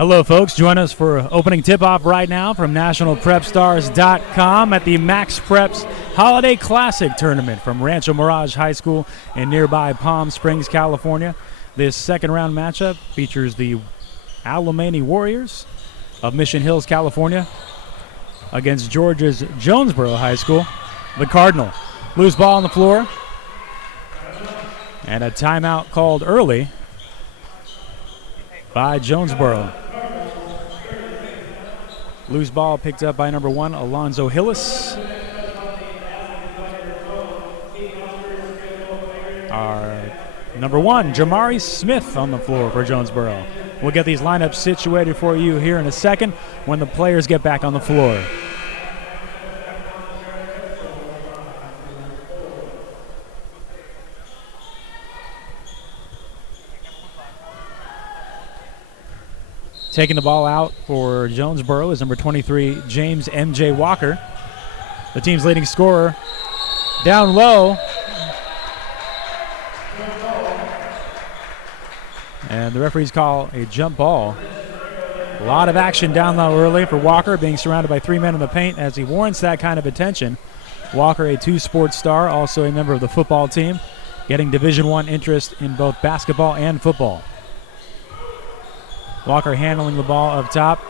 Hello, folks. Join us for opening tip-off right now from NationalPrepStars.com at the Max Preps Holiday Classic Tournament from Rancho Mirage High School in nearby Palm Springs, California. This second-round matchup features the Alemany Warriors of Mission Hills, California, against Georgia's Jonesboro High School, the Cardinal. Loose ball on the floor, and a timeout called early by Jonesboro. Loose ball picked up by number 1, Alonzo Hillis. Our number 1, Jamari Smith on the floor for Jonesboro. We'll get these lineups situated for you here in a second when the players get back on the floor. Taking the ball out for Jonesboro is number 23, James M.J. Walker, the team's leading scorer. Down low. And the referees call a jump ball. A lot of action down low early for Walker, being surrounded by 3 men in the paint as he warrants that kind of attention. Walker, a 2-sport star, also a member of the football team, getting Division I interest in both basketball and football. Walker handling the ball up top.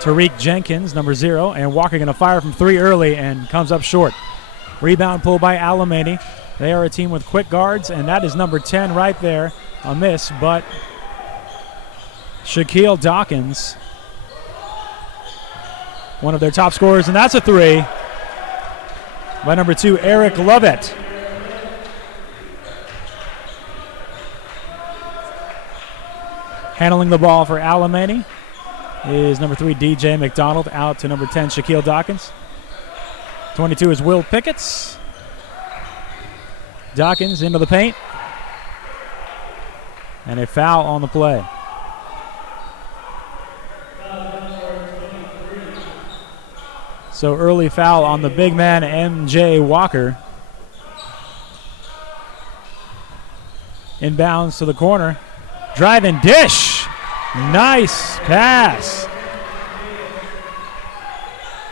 Tariq Jenkins, number 0, and Walker going to fire from 3 early and comes up short. Rebound pull by Alemany. They are a team with quick guards, and that is number 10 right there. A miss, but Shacquille Dawkins, one of their top scorers, and that's a 3 by number 2, Eric Lovett. Handling the ball for Alemany is number 3, DJ McDonald, out to number 10, Shacquille Dawkins. 22 is Will Picketts. Dawkins into the paint. And a foul on the play. So early foul on the big man, M.J. Walker. Inbounds to the corner. Drive and dish. Nice pass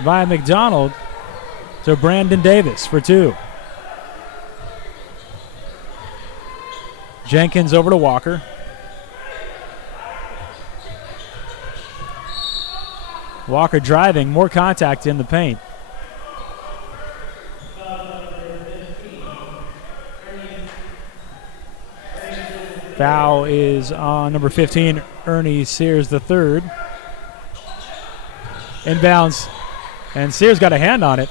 by McDonald to Brandon Davis for 2. Jenkins over to Walker. Walker driving, more contact in the paint. Foul is on number 15, Ernie Sears III. Inbounds, and Sears got a hand on it.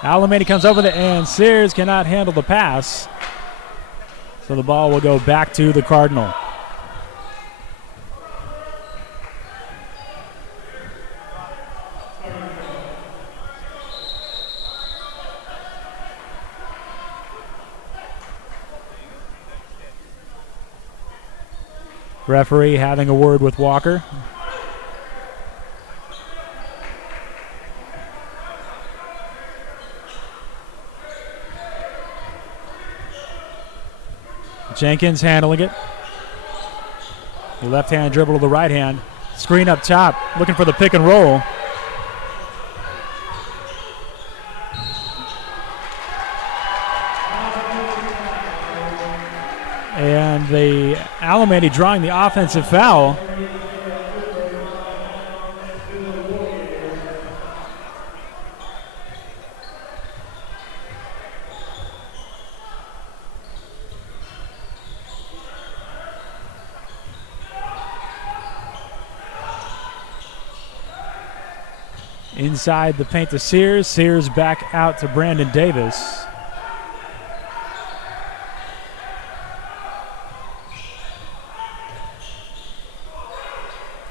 Alemany comes over and Sears cannot handle the pass. So the ball will go back to the Cardinal. Referee having a word with Walker. Jenkins handling it. The left hand dribble to the right hand. Screen up top, looking for the pick and roll. And the Alemany drawing the offensive foul. Inside the paint to Sears. Sears back out to Brandon Davis.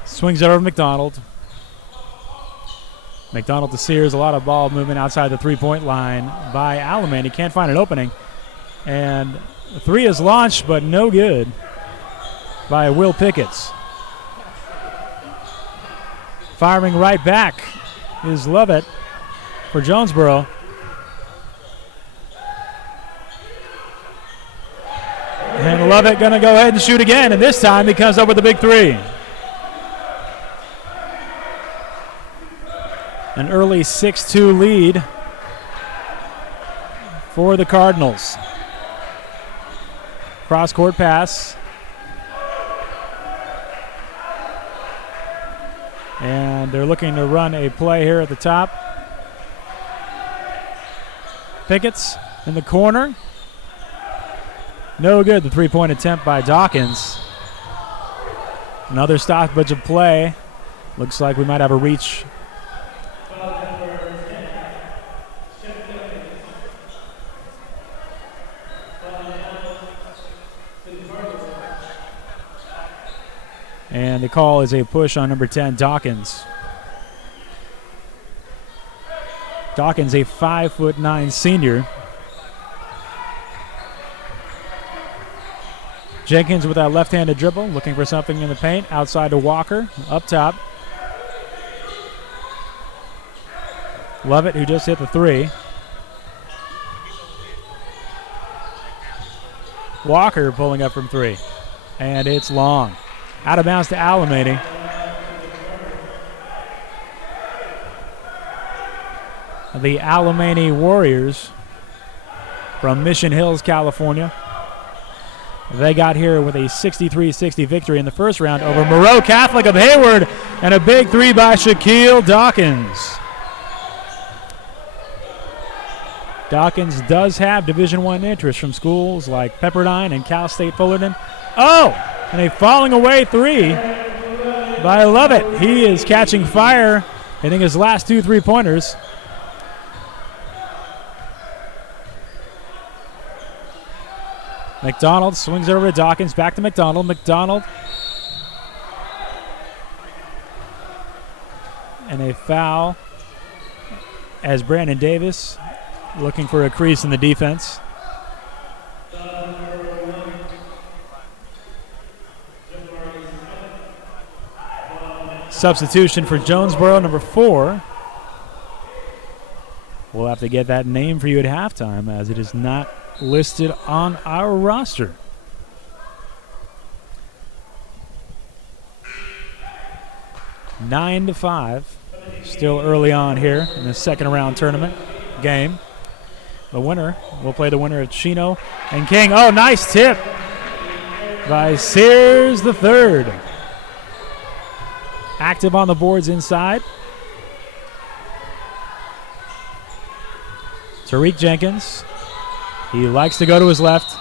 Swings it over to McDonald. McDonald to Sears. A lot of ball movement outside the three-point line by Alemany. Can't find an opening. And the 3 is launched, but no good by Will Picketts. Firing right back is Lovett for Jonesboro. And Lovett going to go ahead and shoot again, and this time he comes up with a big three. An early 6-2 lead for the Cardinals. Cross-court pass. And they're looking to run a play here at the top. Pickett's in the corner. No good, the three-point attempt by Dawkins. Another stoppage of play. Looks like we might have a reach. And the call is a push on number 10, Dawkins. Dawkins, a 5'9" senior. Jenkins with that left-handed dribble, looking for something in the paint. Outside to Walker, up top. Lovett, who just hit the three. Walker pulling up from three. And it's long. Out of bounds to Alemany. The Alemany Warriors from Mission Hills, California. They got here with a 63-60 victory in the first round over Moreau Catholic of Hayward, and a big three by Shacquille Dawkins. Dawkins does have Division I interest from schools like Pepperdine and Cal State Fullerton. Oh, and a falling away three by Lovett. He is catching fire, hitting his last 2 3-pointers. McDonald swings over to Dawkins, back to McDonald. McDonald. And a foul as Brandon Davis looking for a crease in the defense. Substitution for Jonesboro, number 4. We'll have to get that name for you at halftime, as it is not listed on our roster. Nine to 5. Still early on here in the second round tournament game. The winner, we'll play the winner of Chino and King. Oh, nice tip by Sears the third. Active on the boards inside. Tariq Jenkins. He likes to go to his left.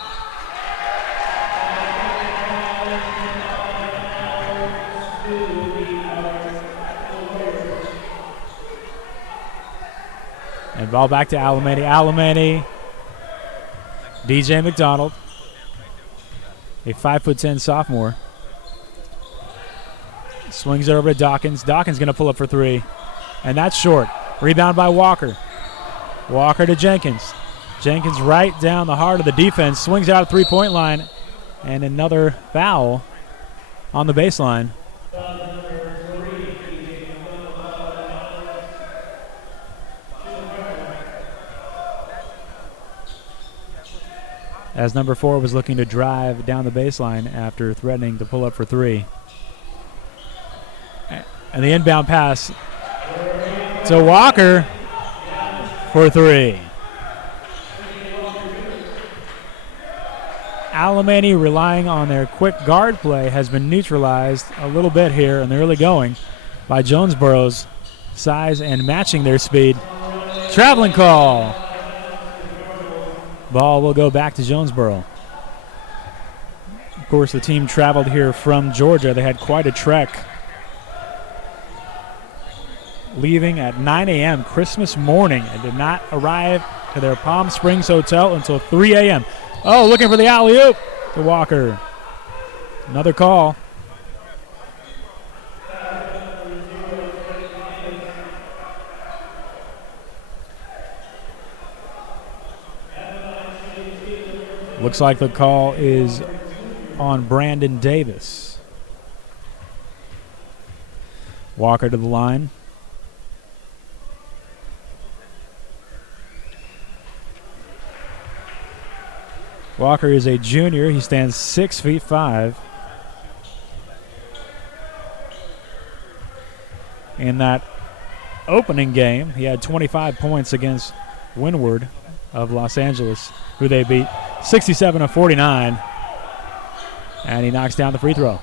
And ball back to Alemany. Alemany. DJ McDonald. A 5'10" sophomore. Swings it over to Dawkins. Dawkins going to pull up for three. And that's short. Rebound by Walker. Walker to Jenkins. Jenkins right down the heart of the defense. Swings out of the three-point line. And another foul on the baseline. As number 4 was looking to drive down the baseline after threatening to pull up for three. And the inbound pass to Walker for three. Alemany, relying on their quick guard play, has been neutralized a little bit here in the early going by Jonesboro's size and matching their speed. Traveling call. Ball will go back to Jonesboro. Of course, the team traveled here from Georgia. They had quite a trek, leaving at 9 a.m. Christmas morning and did not arrive to their Palm Springs hotel until 3 a.m. Oh, looking for the alley-oop to Walker. Another call. Looks like the call is on Brandon Davis. Walker to the line. Walker is a junior. He stands 6'5". In that opening game, he had 25 points against Windward of Los Angeles, who they beat 67-49. And he knocks down the free throw.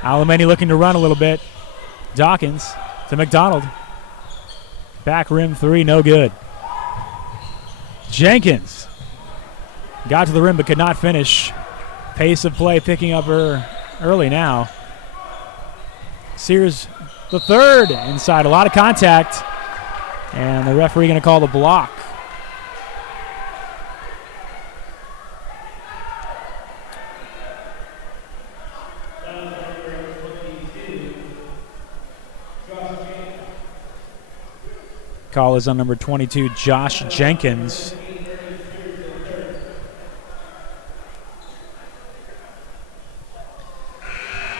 Alemany looking to run a little bit. Dawkins to McDonald. Back rim three, no good. Jenkins got to the rim but could not finish. Pace of play picking up early now. Sears the third inside. A lot of contact. And the referee going to call the block. Call is on number 22, Josh Jenkins.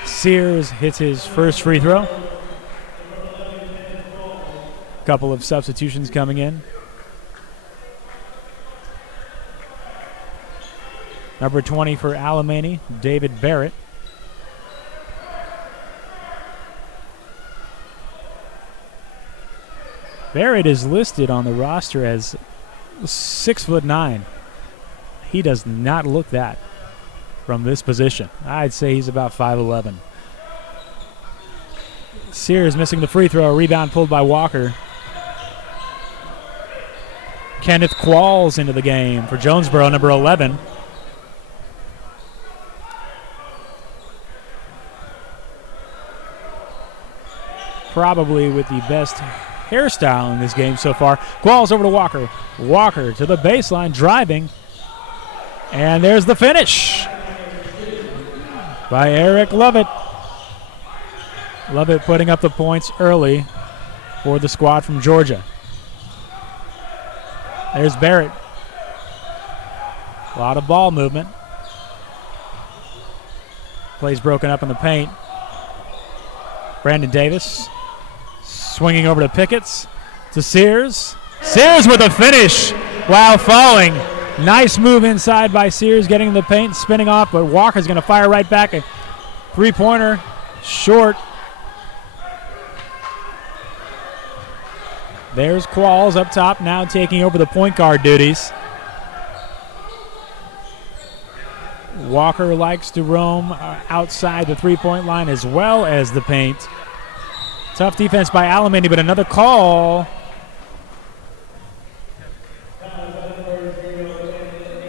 Sears hits his first free throw. Couple of substitutions coming in. Number 20 for Alemany, David Barrett. Barrett is listed on the roster as 6'9". He does not look that from this position. I'd say he's about 5'11". Sears missing the free throw. Rebound pulled by Walker. Kenneth Qualls into the game for Jonesboro, number 11. Probably with the best hairstyle in this game so far. Qualls over to Walker. Walker to the baseline, driving. And there's the finish by Eric Lovett. Lovett putting up the points early for the squad from Georgia. There's Barrett. A lot of ball movement. Plays broken up in the paint. Brandon Davis swinging over to Pickett's to Sears. Sears with a finish while falling. Nice move inside by Sears, getting in the paint, spinning off, but Walker's going to fire right back. A three-pointer, short. There's Qualls up top, now taking over the point guard duties. Walker likes to roam outside the three-point line as well as the paint. Tough defense by Alemany, but another call.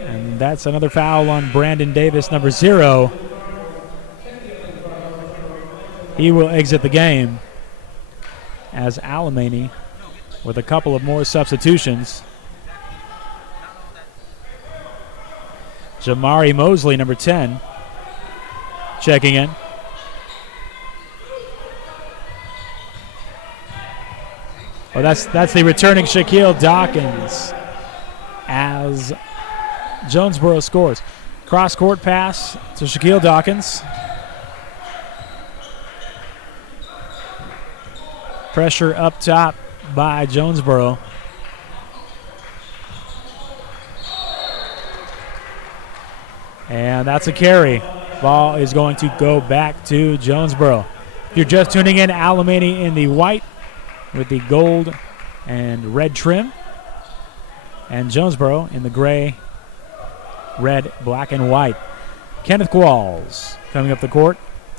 And that's another foul on Brandon Davis, number 0. He will exit the game as Alemany with a couple of more substitutions. Jamari Mosley, number 10, checking in. Oh, that's the returning Shacquille Dawkins as Jonesboro scores. Cross-court pass to Shacquille Dawkins. Pressure up top by Jonesboro. And that's a carry. Ball is going to go back to Jonesboro. If you're just tuning in, Alemany in the white with the gold and red trim. And Jonesboro in the gray, red, black, and white. Kenneth Qualls coming up the court,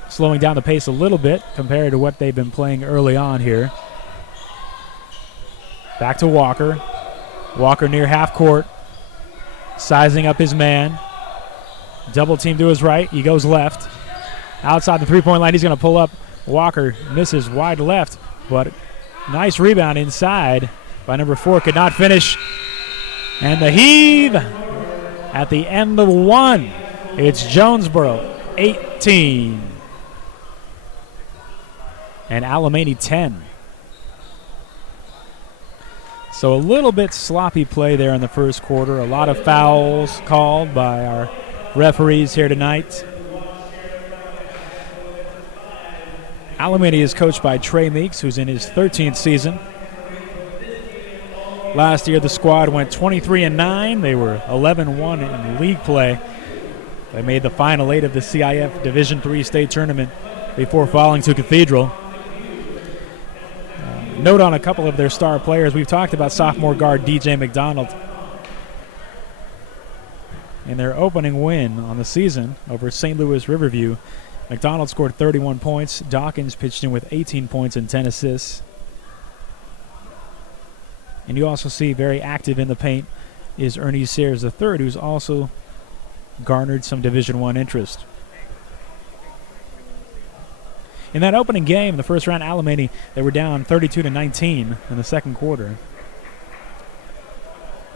slowing down the pace a little bit compared to what they've been playing early on here. Back to Walker. Walker near half court, sizing up his man. Double team to his right. He goes left. Outside the three-point line, he's going to pull up. Walker misses wide left, but nice rebound inside by number 4. Could not finish. And the heave at the end of 1. It's Jonesboro 18 and Alemany 10. So a little bit sloppy play there in the first quarter. A lot of fouls called by our referees here tonight. Alemany is coached by Trey Meeks, who's in his 13th season. Last year, the squad went 23-9. They were 11-1 in league play. They made the final 8 of the CIF Division III state tournament before falling to Cathedral. Note on a couple of their star players. We've talked about sophomore guard DJ McDonald. In their opening win on the season over St. Louis Riverview, McDonald scored 31 points. Dawkins pitched in with 18 points and 10 assists. And you also see very active in the paint is Ernie Sears III, who's also garnered some Division I interest. In that opening game, the first round, Alemany, they were down 32-19 in the second quarter,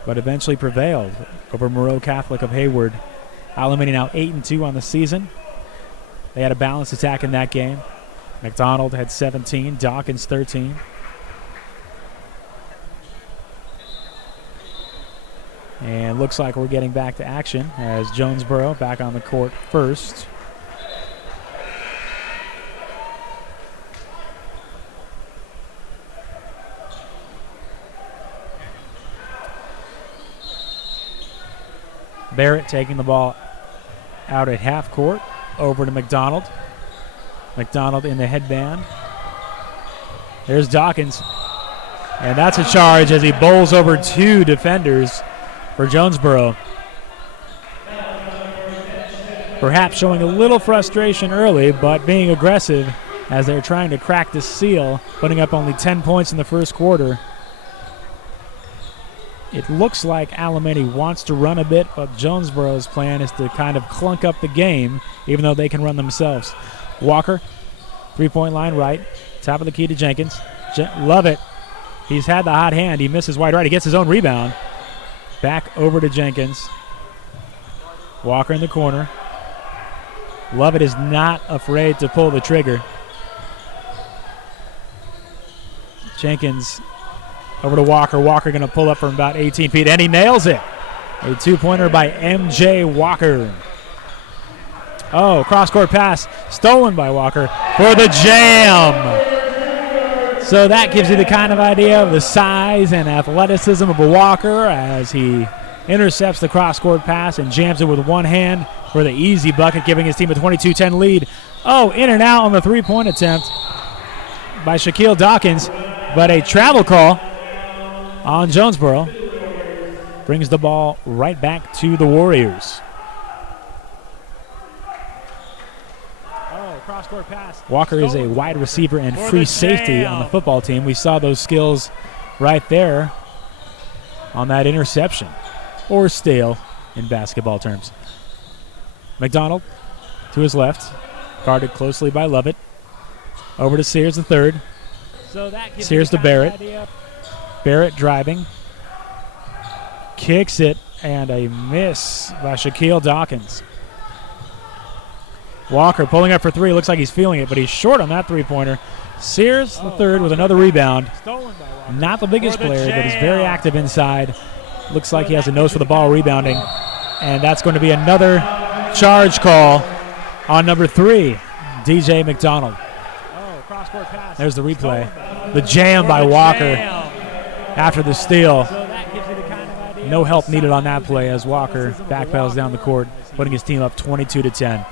but eventually prevailed over Moreau Catholic of Hayward. Alemany now 8-2 on the season. They had a balanced attack in that game. McDonald had 17, Dawkins 13. And looks like we're getting back to action as Jonesboro back on the court first. Barrett taking the ball out at half court, over to McDonald. McDonald in the headband. There's Dawkins. And that's a charge as he bowls over 2 defenders for Jonesboro. Perhaps showing a little frustration early, but being aggressive as they're trying to crack the seal, putting up only 10 points in the first quarter. It looks like Alemany wants to run a bit, but Jonesboro's plan is to kind of clunk up the game, even though they can run themselves. Walker, three-point line right, top of the key to Jenkins. Love it. He's had the hot hand. He misses wide right. He gets his own rebound. Back over to Jenkins. Walker in the corner. Lovett is not afraid to pull the trigger. Jenkins over to Walker. Walker going to pull up from about 18 feet, and he nails it. A two-pointer by M.J. Walker. Oh, cross-court pass stolen by Walker for the jam. So that gives you the kind of idea of the size and athleticism of a Walker as he intercepts the cross-court pass and jams it with one hand for the easy bucket, giving his team a 22-10 lead. Oh, in and out on the three-point attempt by Shacquille Dawkins, but a travel call on Jonesboro brings the ball right back to the Warriors. Cross-court pass. Walker is a wide receiver and free safety on the football team. We saw those skills right there on that interception, or steal in basketball terms. McDonald to his left, guarded closely by Lovett. Over to Sears the third. Sears to Barrett. Barrett driving. Kicks it, and a miss by Shacquille Dawkins. Walker pulling up for three. Looks like he's feeling it, but he's short on that three-pointer. Sears the third with another rebound. Not the biggest player, but he's very active inside. Looks like he has a nose for the ball rebounding. And that's going to be another charge call on number 3, DJ McDonald. There's the replay. The jam by Walker after the steal. No help needed on that play as Walker backpedals down the court, putting his team up 22-10.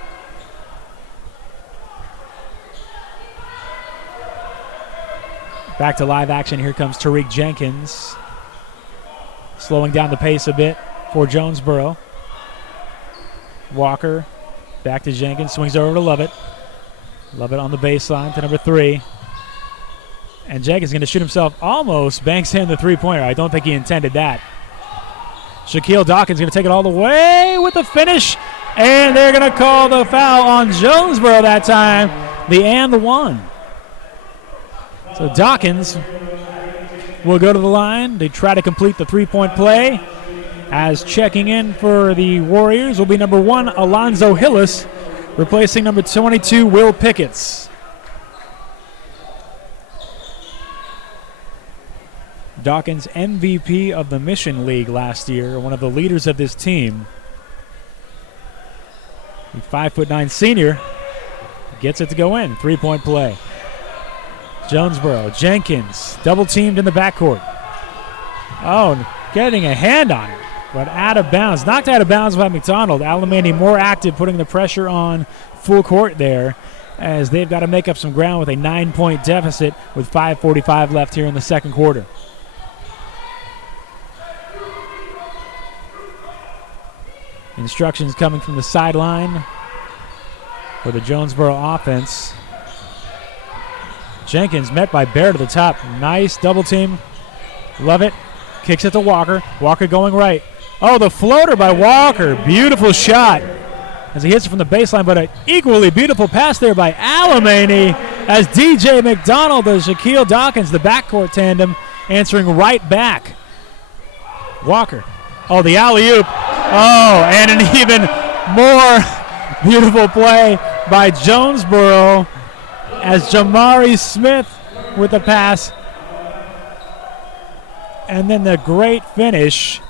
Back to live action. Here comes Tariq Jenkins. Slowing down the pace a bit for Jonesboro. Walker back to Jenkins. Swings over to Lovett. Lovett on the baseline to number 3. And Jenkins is going to shoot himself. Almost banks in the three-pointer. I don't think he intended that. Shacquille Dawkins going to take it all the way with the finish. And they're going to call the foul on Jonesboro that time. The and the one. So Dawkins will go to the line to try to complete the three-point play. As checking in for the Warriors will be number 1, Alonzo Hillis, replacing number 22, Will Picketts. Dawkins, MVP of the Mission League last year, one of the leaders of this team. The 5'9" senior gets it to go in. Three-point play. Jonesboro, Jenkins, double-teamed in the backcourt. Oh, getting a hand on it, but out of bounds. Knocked out of bounds by McDonald. Alemany more active, putting the pressure on full court there, as they've got to make up some ground with a 9-point deficit with 5:45 left here in the second quarter. Instructions coming from the sideline for the Jonesboro offense. Jenkins met by Barrett at the top. Nice double team. Love it. Kicks it to Walker. Walker going right. Oh, the floater by Walker. Beautiful shot as he hits it from the baseline, but an equally beautiful pass there by Alemany as DJ McDonald and Shacquille Dawkins, the backcourt tandem, answering right back. Walker. Oh, the alley-oop. Oh, and an even more beautiful play by Jonesboro as Jamari Smith with the pass. And then the great finish.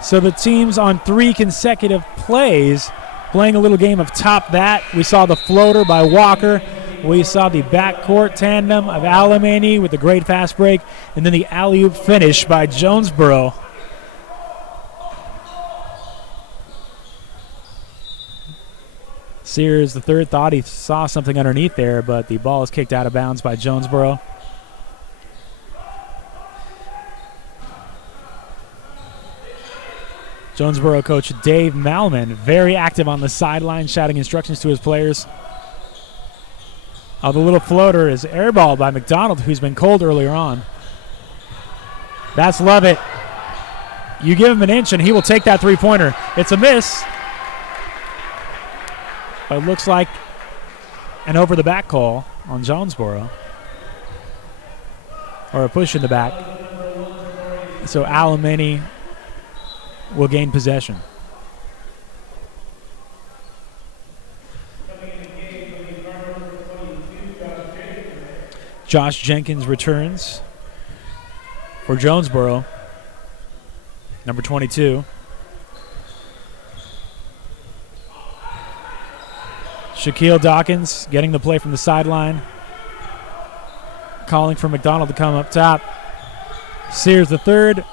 So the team's on 3 consecutive plays playing a little game of top that. We saw the floater by Walker. We saw the backcourt tandem of Alemany with the great fast break. And then the alley-oop finish by Jonesboro. Sears, the third, thought he saw something underneath there, but the ball is kicked out of bounds by Jonesboro. Jonesboro coach Dave Malman, very active on the sideline, shouting instructions to his players. Oh, the little floater is airballed by McDonald, who's been cold earlier on. That's love it. You give him an inch, and he will take that three-pointer. It's a miss. But it looks like an over-the-back call on Jonesboro. Or a push in the back. So Alemany will gain possession. Josh Jenkins returns for Jonesboro, number 22. Shacquille Dawkins getting the play from the sideline. Calling for McDonald to come up top. Sears the third.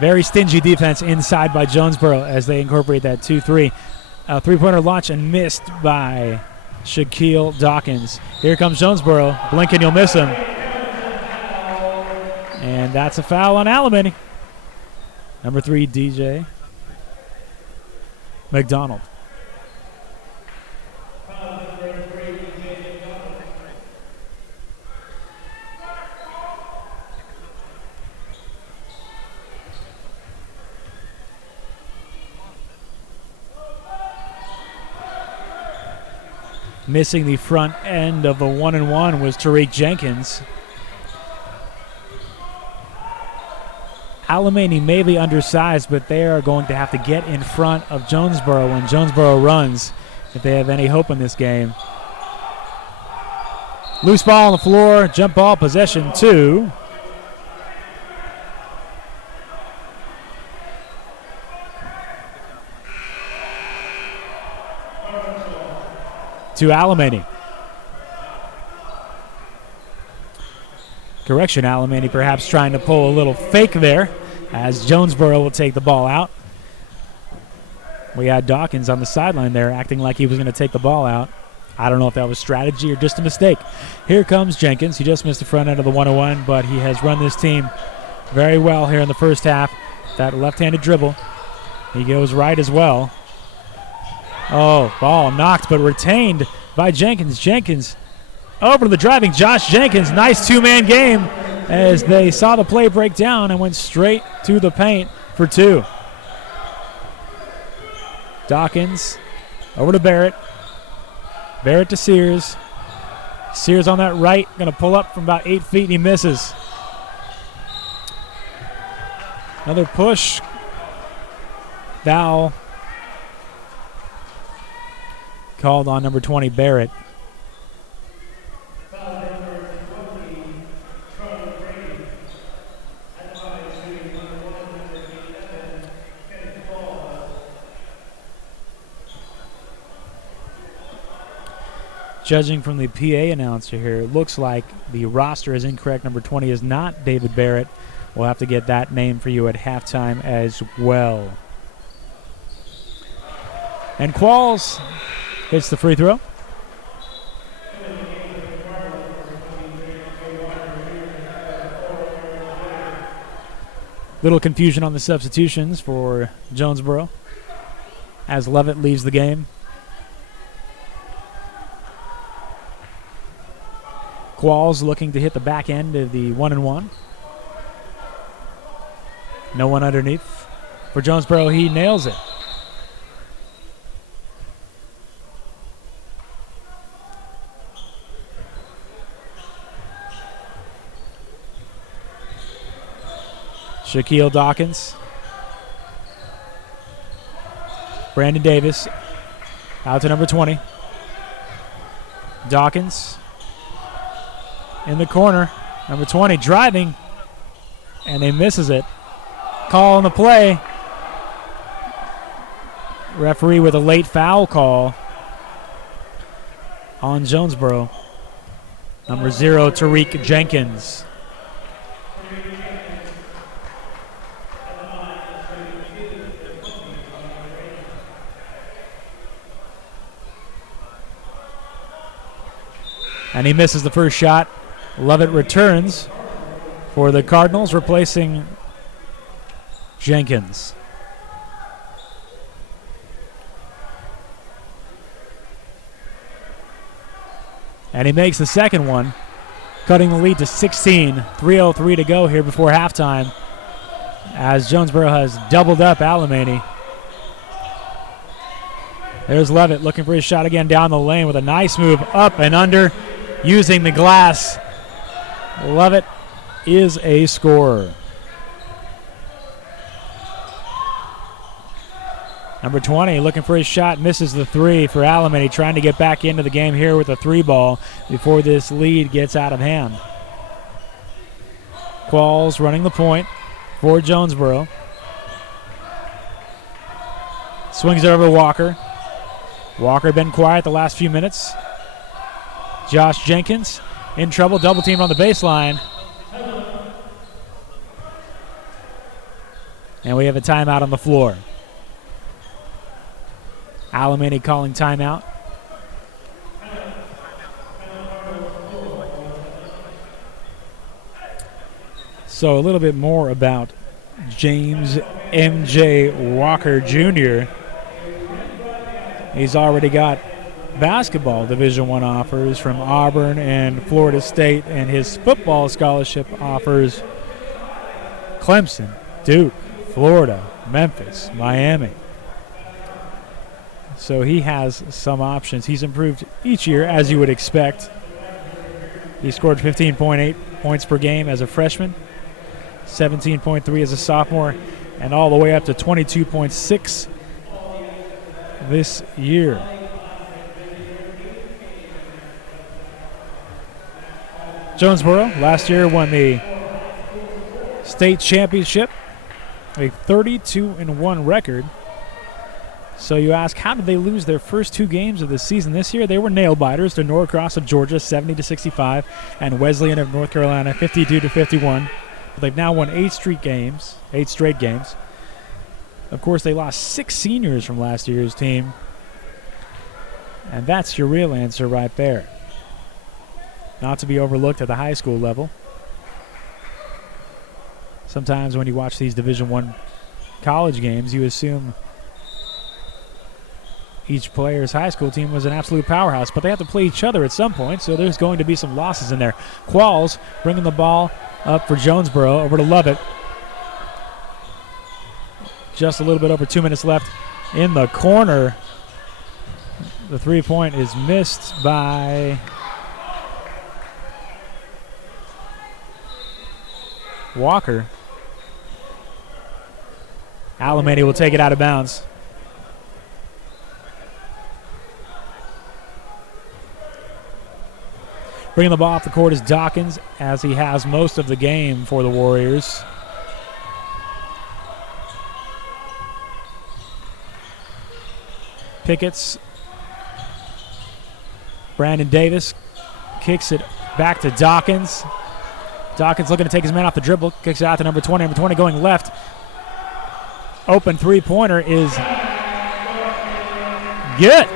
Very stingy defense inside by Jonesboro as they incorporate that 2-3. Three-pointer launch and missed by Shacquille Dawkins. Here comes Jonesboro. Blink and you'll miss him. And that's a foul on Alemany. Number 3, DJ McDonald. Missing the front end of the 1-and-1 was Tariq Jenkins. Alemany may be undersized, but they are going to have to get in front of Jonesboro when Jonesboro runs if they have any hope in this game. Loose ball on the floor, jump ball, possession 2. To Alemany. Correction, Alemany perhaps trying to pull a little fake there as Jonesboro will take the ball out. We had Dawkins on the sideline there acting like he was going to take the ball out. I don't know if that was strategy or just a mistake. Here comes Jenkins. He just missed the front end of the 1-on-1, but he has run this team very well here in the first half. That left-handed dribble. He goes right as well. Oh, ball knocked but retained by Jenkins. Jenkins over to the driving Josh Jenkins. Nice two-man game as they saw the play break down and went straight to the paint for 2. Dawkins over to Barrett. Barrett to Sears. Sears on that right, going to pull up from about 8 feet and he misses. Another push. Foul called on number 20, Barrett. Judging from the PA announcer here, it looks like the roster is incorrect. Number 20 is not David Barrett. We'll have to get that name for you at halftime as well. And Qualls hits the free throw. Little confusion on the substitutions for Jonesboro as Levitt leaves the game. Qualls looking to hit the back end of the 1-and-1. No one underneath. For Jonesboro, he nails it. Shacquille Dawkins. Brandon Davis out to number 20. Dawkins in the corner. Number 20 driving, and he misses it. Call on the play. Referee with a late foul call on Jonesboro. Number 0, Tariq Jenkins. And he misses the first shot. Levitt returns for the Cardinals, replacing Jenkins. And he makes the second one, cutting the lead to 16. 3:03 to go here before halftime, as Jonesboro has doubled up Alemany. There's Levitt looking for his shot again down the lane with a nice move up and under, using the glass. Levitt is a scorer. Number 20 looking for his shot, misses the three for Alemany, trying to get back into the game here with a 3-ball before this lead gets out of hand. Qualls running the point for Jonesboro. Swings it over to Walker. Walker been quiet the last few minutes. Josh Jenkins in trouble, double teamed on the baseline. And we have a timeout on the floor. Alemany calling timeout. So a little bit more about James M.J. Walker Jr. He's already got basketball Division I offers from Auburn and Florida State, and his football scholarship offers Clemson, Duke, Florida, Memphis, Miami. So he has some options. He's improved each year, as you would expect. He scored 15.8 points per game as a freshman, 17.3 as a sophomore, and all the way up to 22.6 this year. Jonesboro last year won the state championship, a 32-1 record. So you ask, how did they lose their first two games of the season this year? They were nail-biters to Norcross of Georgia, 70-65, and Wesleyan of North Carolina, 52-51. But they've now won 8 straight games. Of course, they lost 6 seniors from last year's team. And that's your real answer right there. Not to be overlooked at the high school level. Sometimes when you watch these Division I college games, you assume each player's high school team was an absolute powerhouse, but they have to play each other at some point, so there's going to be some losses in there. Qualls bringing the ball up for Jonesboro, over to Levitt. Just a little bit over 2 minutes left in the corner. The 3-point is missed by Walker. Alemany will take it out of bounds. Bringing the ball off the court is Dawkins, as he has most of the game for the Warriors. Pickett's Brandon Davis kicks it back to Dawkins. Dawkins looking to take his man off the dribble. Kicks it out to number 20. Number 20 going left. Open three-pointer is good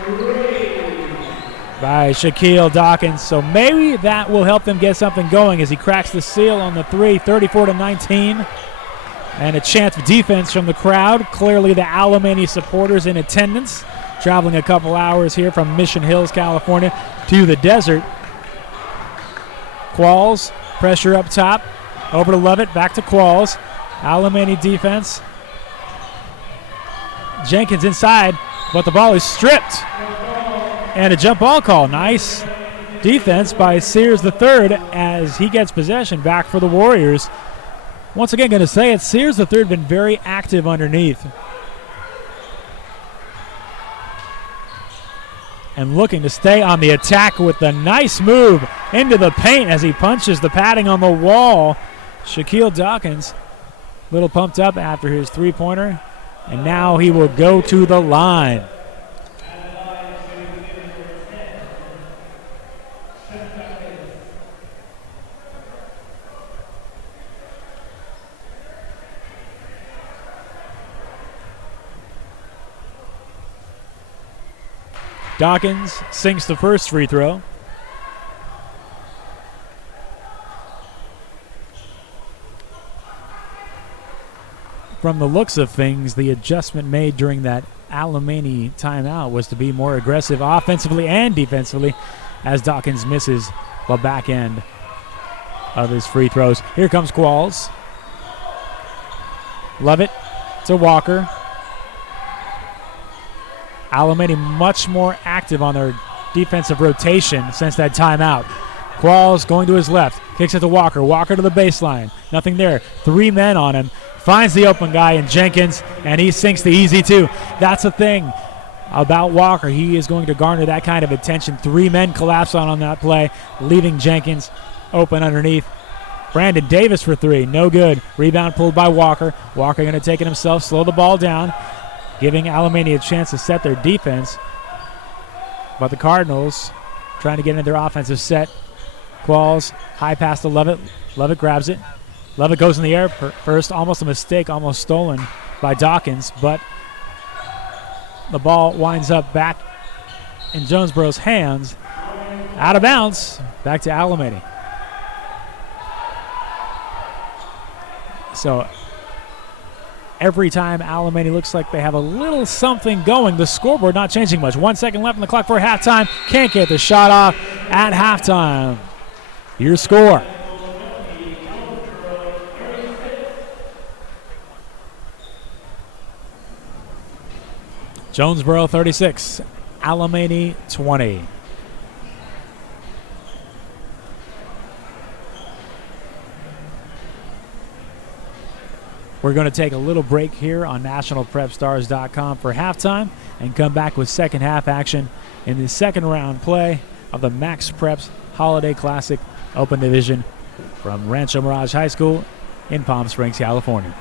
by Shacquille Dawkins. So maybe that will help them get something going as he cracks the seal on the three, 34-19. And a chance of defense from the crowd. Clearly the Alemany supporters in attendance. Traveling a couple hours here from Mission Hills, California to the desert. Qualls, pressure up top. Over to Lovett, back to Qualls. Alemany defense. Jenkins inside, but the ball is stripped. And a jump ball call. Nice defense by Sears III as he gets possession back for the Warriors. Once again, going to say it, Sears III been very active underneath. And looking to stay on the attack with the nice move into the paint as he punches the padding on the wall. Shacquille Dawkins, a little pumped up after his three-pointer. And now he will go to the line. Dawkins sinks the first free throw. From the looks of things, the adjustment made during that Alemany timeout was to be more aggressive offensively and defensively as Dawkins misses the back end of his free throws. Here comes Qualls. Lovett to Walker. Alemany much more active on their defensive rotation since that timeout. Qualls going to his left. Kicks it to Walker. Walker to the baseline. Nothing there. Three men on him. Finds the open guy in Jenkins, and he sinks the easy two. That's the thing about Walker. He is going to garner that kind of attention. Three men collapse on that play, leaving Jenkins open underneath. Brandon Davis for three. No good. Rebound pulled by Walker. Walker going to take it himself, slow the ball down, giving Alemany a chance to set their defense. But the Cardinals trying to get into their offensive set. Qualls, high pass to Lovett. Lovett grabs it. Lovett goes in the air first. Almost a mistake, almost stolen by Dawkins. But the ball winds up back in Jonesboro's hands. Out of bounds. Back to Alemany. So every time Alemany looks like they have a little something going, the scoreboard not changing much. 1 second left on the clock for halftime. Can't get the shot off at halftime. Your score. Jonesboro 36, Alemany 20. We're going to take a little break here on NationalPrepStars.com for halftime and come back with second half action in the second round play of the Max Preps Holiday Classic Open Division from Rancho Mirage High School in Palm Springs, California.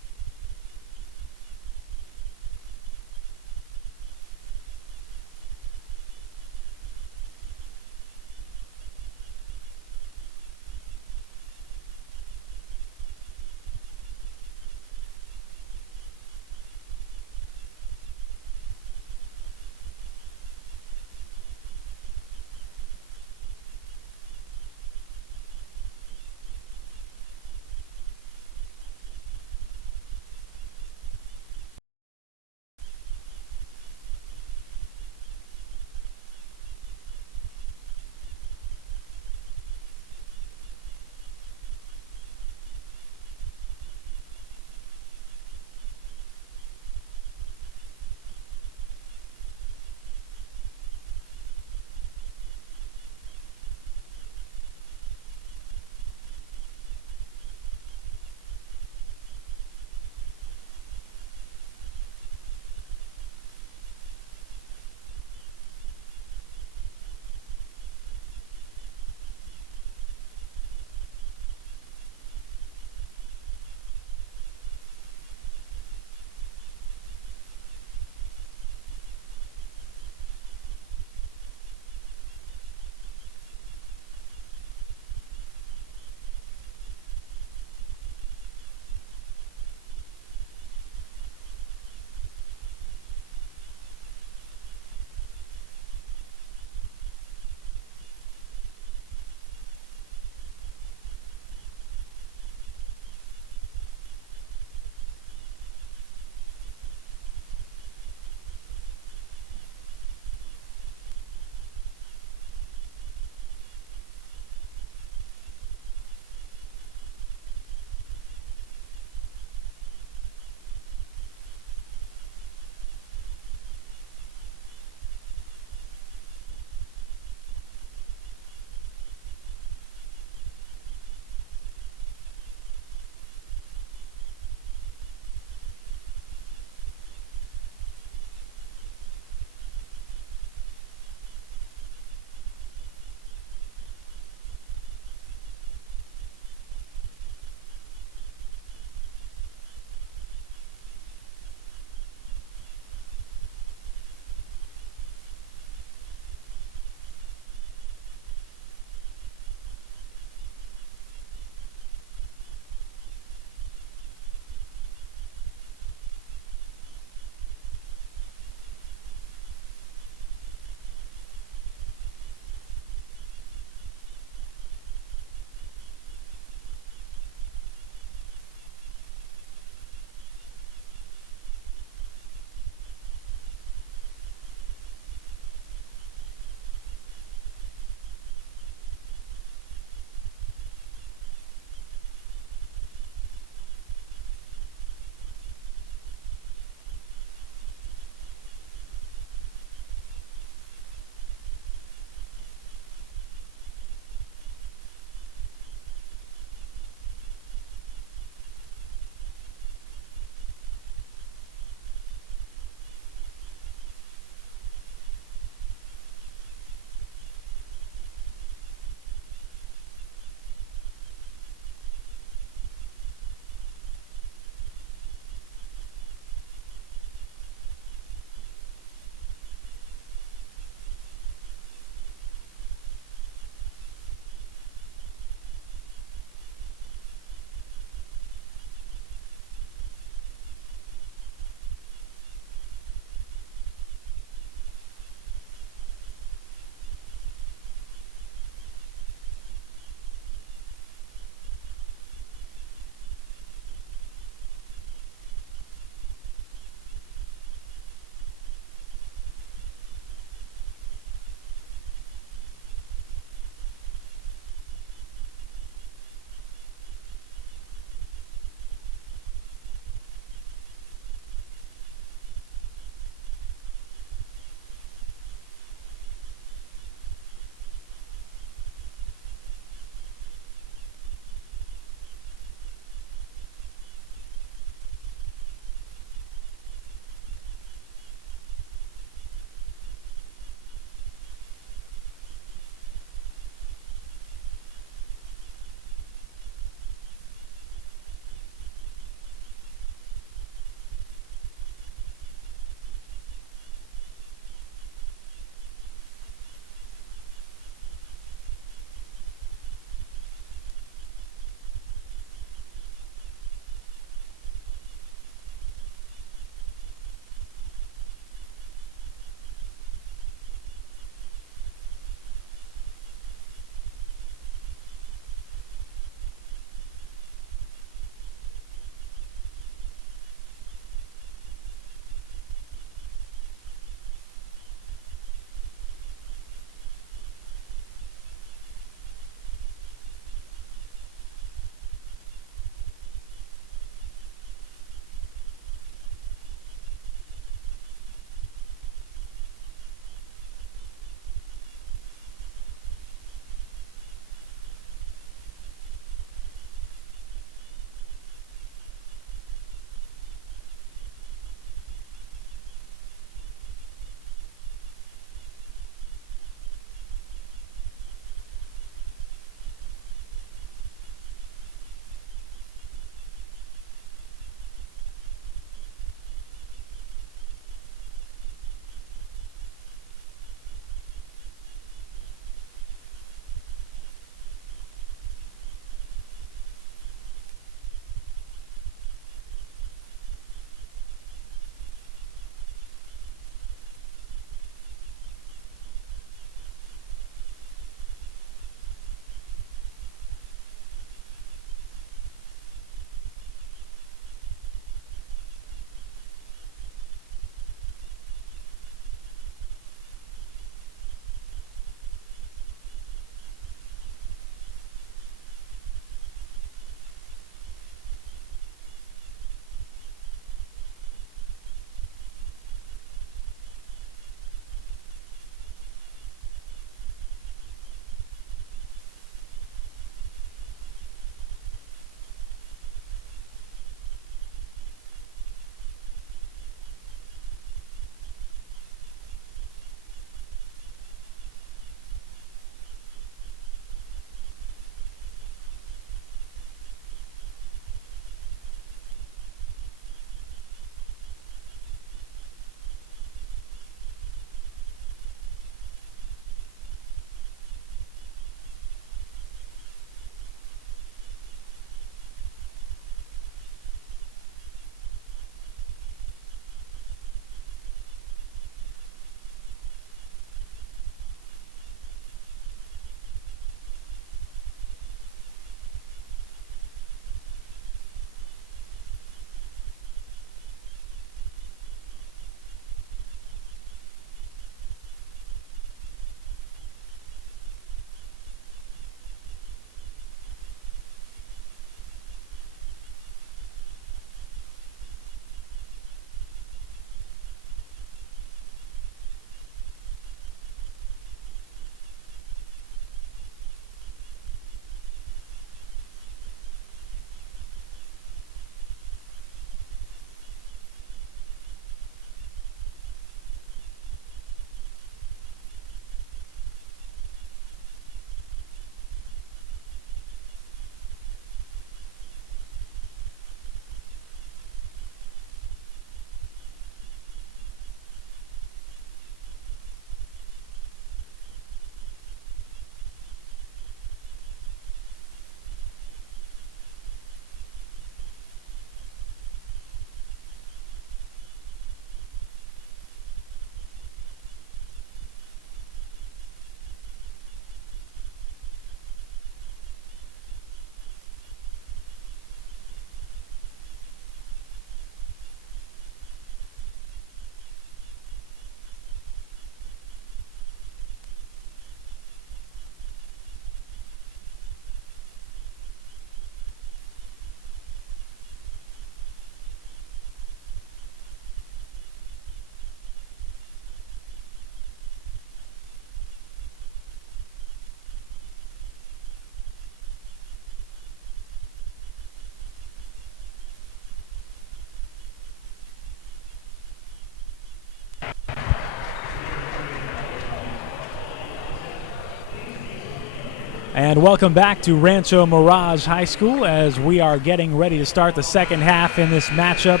And welcome back to Rancho Mirage High School as we are getting ready to start the second half in this matchup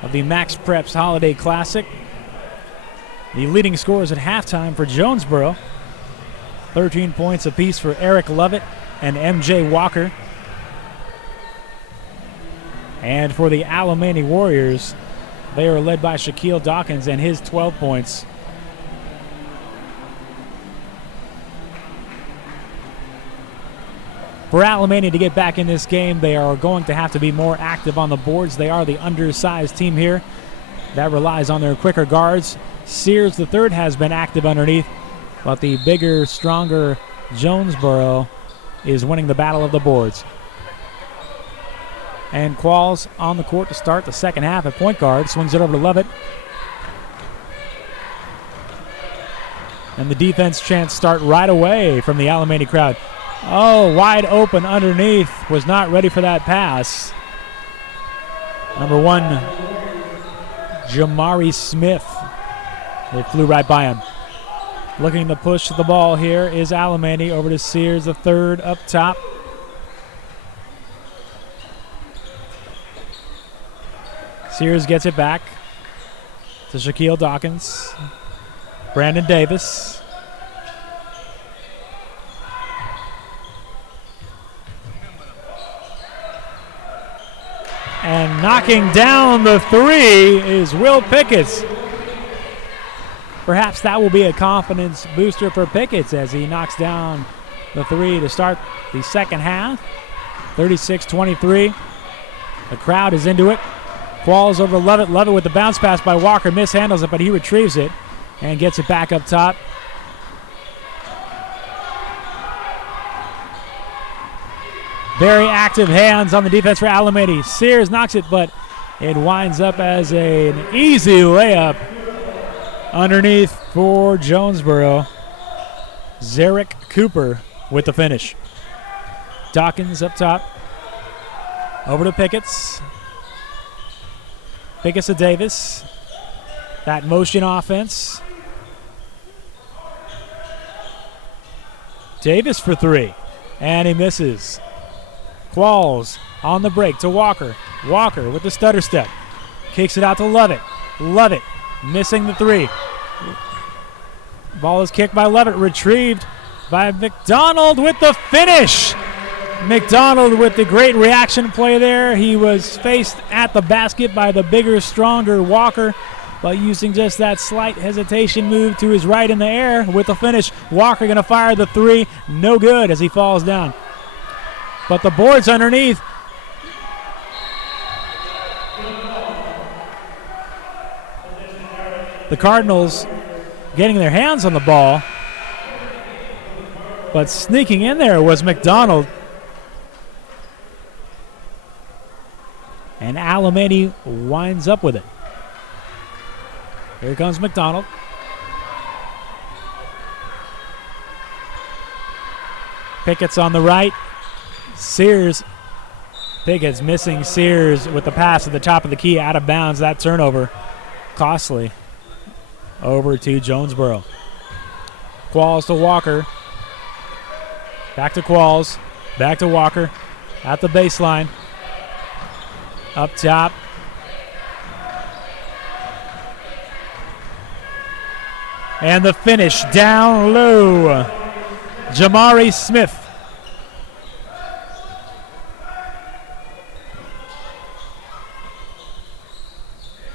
of the Max Preps Holiday Classic. The leading scorers at halftime for Jonesboro, 13 points apiece for Eric Lovett and MJ Walker. And for the Alemany Warriors, they are led by Shacquille Dawkins and his 12 points. For Alemany to get back in this game, they are going to have to be more active on the boards. They are the undersized team here that relies on their quicker guards. Sears III has been active underneath, but the bigger, stronger Jonesboro is winning the battle of the boards. And Qualls on the court to start the second half at point guard. Swings it over to Lovett. And the defense chants start right away from the Alemany crowd. Oh, wide open underneath. Was not ready for that pass. Number 1, Jamari Smith. It flew right by him. Looking to push the ball here is Alemany over to Sears III up top. Sears gets it back to Shacquille Dawkins. Brandon Davis. And knocking down the three is Will Pickett. Perhaps that will be a confidence booster for Pickett as he knocks down the three to start the second half. 36-23. The crowd is into it. Qualls over Lovett. Lovett with the bounce pass by Walker. Mishandles it, but he retrieves it and gets it back up top. Very active hands on the defense for Alemany. Sears knocks it, but it winds up as an easy layup underneath for Jonesboro. Zarek Cooper with the finish. Dawkins up top. Over to Pickett. Pickett to Davis. That motion offense. Davis for three. And he misses. Qualls on the break to Walker. Walker with the stutter step. Kicks it out to Lovett. Lovett missing the three. Ball is kicked by Lovett. Retrieved by McDonald with the finish. McDonald with the great reaction play there. He was faced at the basket by the bigger, stronger Walker, but using just that slight hesitation move to his right in the air with the finish. Walker going to fire the three. No good as he falls down. But the boards underneath. The Cardinals getting their hands on the ball, but sneaking in there was McDonald. And Alemany winds up with it. Here comes McDonald. Pickett's on the right. Sears. Pickett's missing Sears with the pass at the top of the key, out of bounds. That turnover costly. Over to Jonesboro. Qualls to Walker. Back to Qualls. Back to Walker. At the baseline. Up top. And the finish down low. Jamari Smith.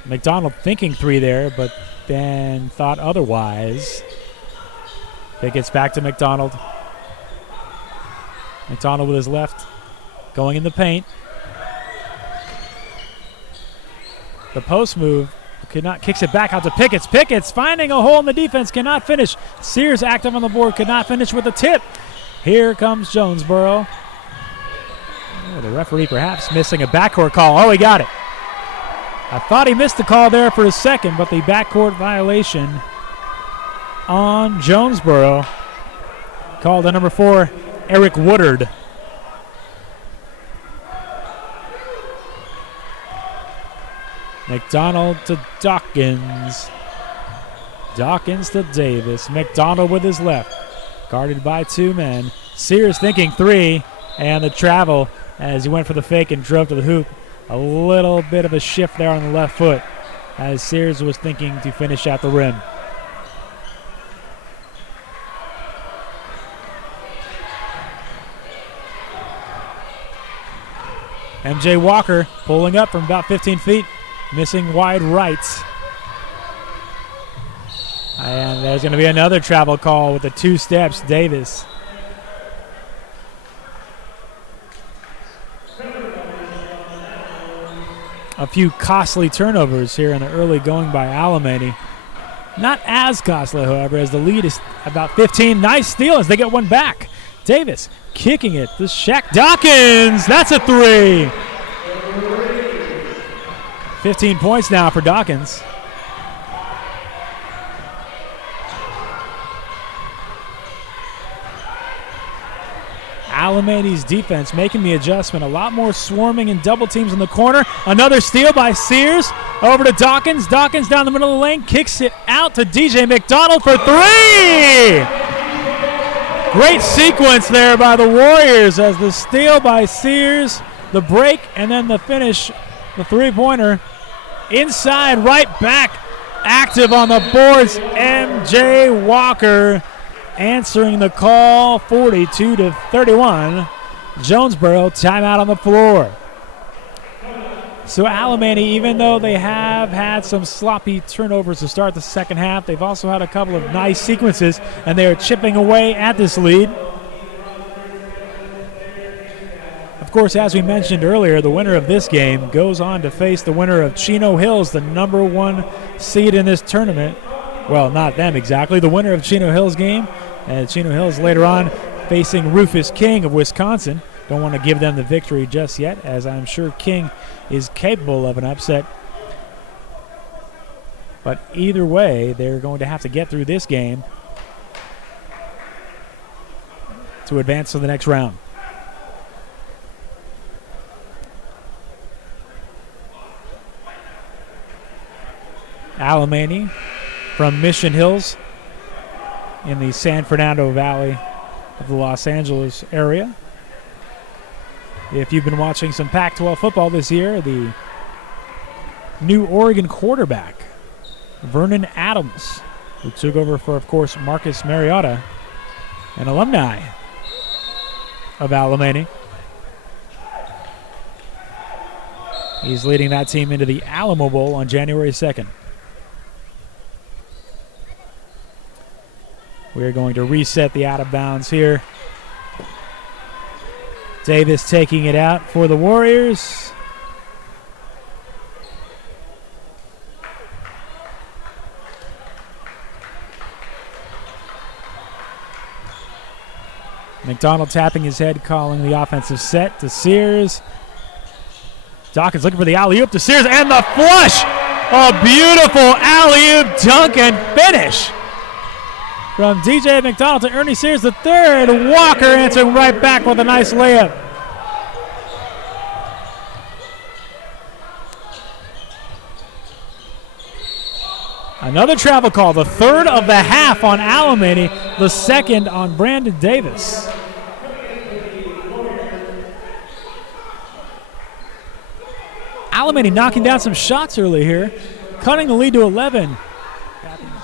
McDonald thinking three there, but then thought otherwise. It gets back to McDonald. McDonald with his left. Going in the paint. The post move. Kicks it back out to Pickett. Pickett's finding a hole in the defense. Cannot finish. Sears active on the board. Could not finish with a tip. Here comes Jonesboro. Oh, the referee perhaps missing a backcourt call. Oh, he got it. I thought he missed the call there for a second, but the backcourt violation on Jonesboro called on number 4, Eric Woodard. McDonald to Dawkins. Dawkins to Davis. McDonald with his left. Guarded by two men. Sears thinking 3, and the travel as he went for the fake and drove to the hoop. A little bit of a shift there on the left foot as Sears was thinking to finish at the rim. MJ Walker pulling up from about 15 feet, missing wide right. And there's going to be another travel call with the 2 steps, Davis. A few costly turnovers here in the early going by Alemany. Not as costly, however, as the lead is about 15. Nice steal as they get one back. Davis kicking it to Shacquille Dawkins. That's a 3. 15 points now for Dawkins. Alemany's defense making the adjustment. A lot more swarming and double teams in the corner. Another steal by Sears. Over to Dawkins. Dawkins down the middle of the lane. Kicks it out to DJ McDonald for 3. Great sequence there by the Warriors as the steal by Sears, the break, and then the finish, the 3-pointer. Inside, right back, active on the boards, MJ Walker answering the call, 42-31. Jonesboro timeout on the floor. So Alemany, even though they have had some sloppy turnovers to start the second half, they've also had a couple of nice sequences, and they are chipping away at this lead. Of course, as we mentioned earlier, the winner of this game goes on to face the winner of Chino Hills, the number 1 seed in this tournament. Well, not them exactly. The winner of Chino Hills game, and Chino Hills later on facing Rufus King of Wisconsin. Don't want to give them the victory just yet, as I'm sure King is capable of an upset. But either way, they're going to have to get through this game to advance to the next round. Alemany from Mission Hills in the San Fernando Valley of the Los Angeles area. If you've been watching some Pac-12 football this year, the new Oregon quarterback, Vernon Adams, who took over for, of course, Marcus Mariota, an alumni of Alemany. He's leading that team into the Alamo Bowl on January 2nd. We're going to reset the out of bounds here. Davis taking it out for the Warriors. McDonald tapping his head, calling the offensive set to Sears. Dawkins looking for the alley-oop to Sears, and the flush! A beautiful alley-oop dunk and finish from DJ McDonald to Ernie Sears the third. Walker answering right back with a nice layup. Another travel call, the third of the half on Alemany, the second on Brandon Davis. Alemany knocking down some shots early here, cutting the lead to 11.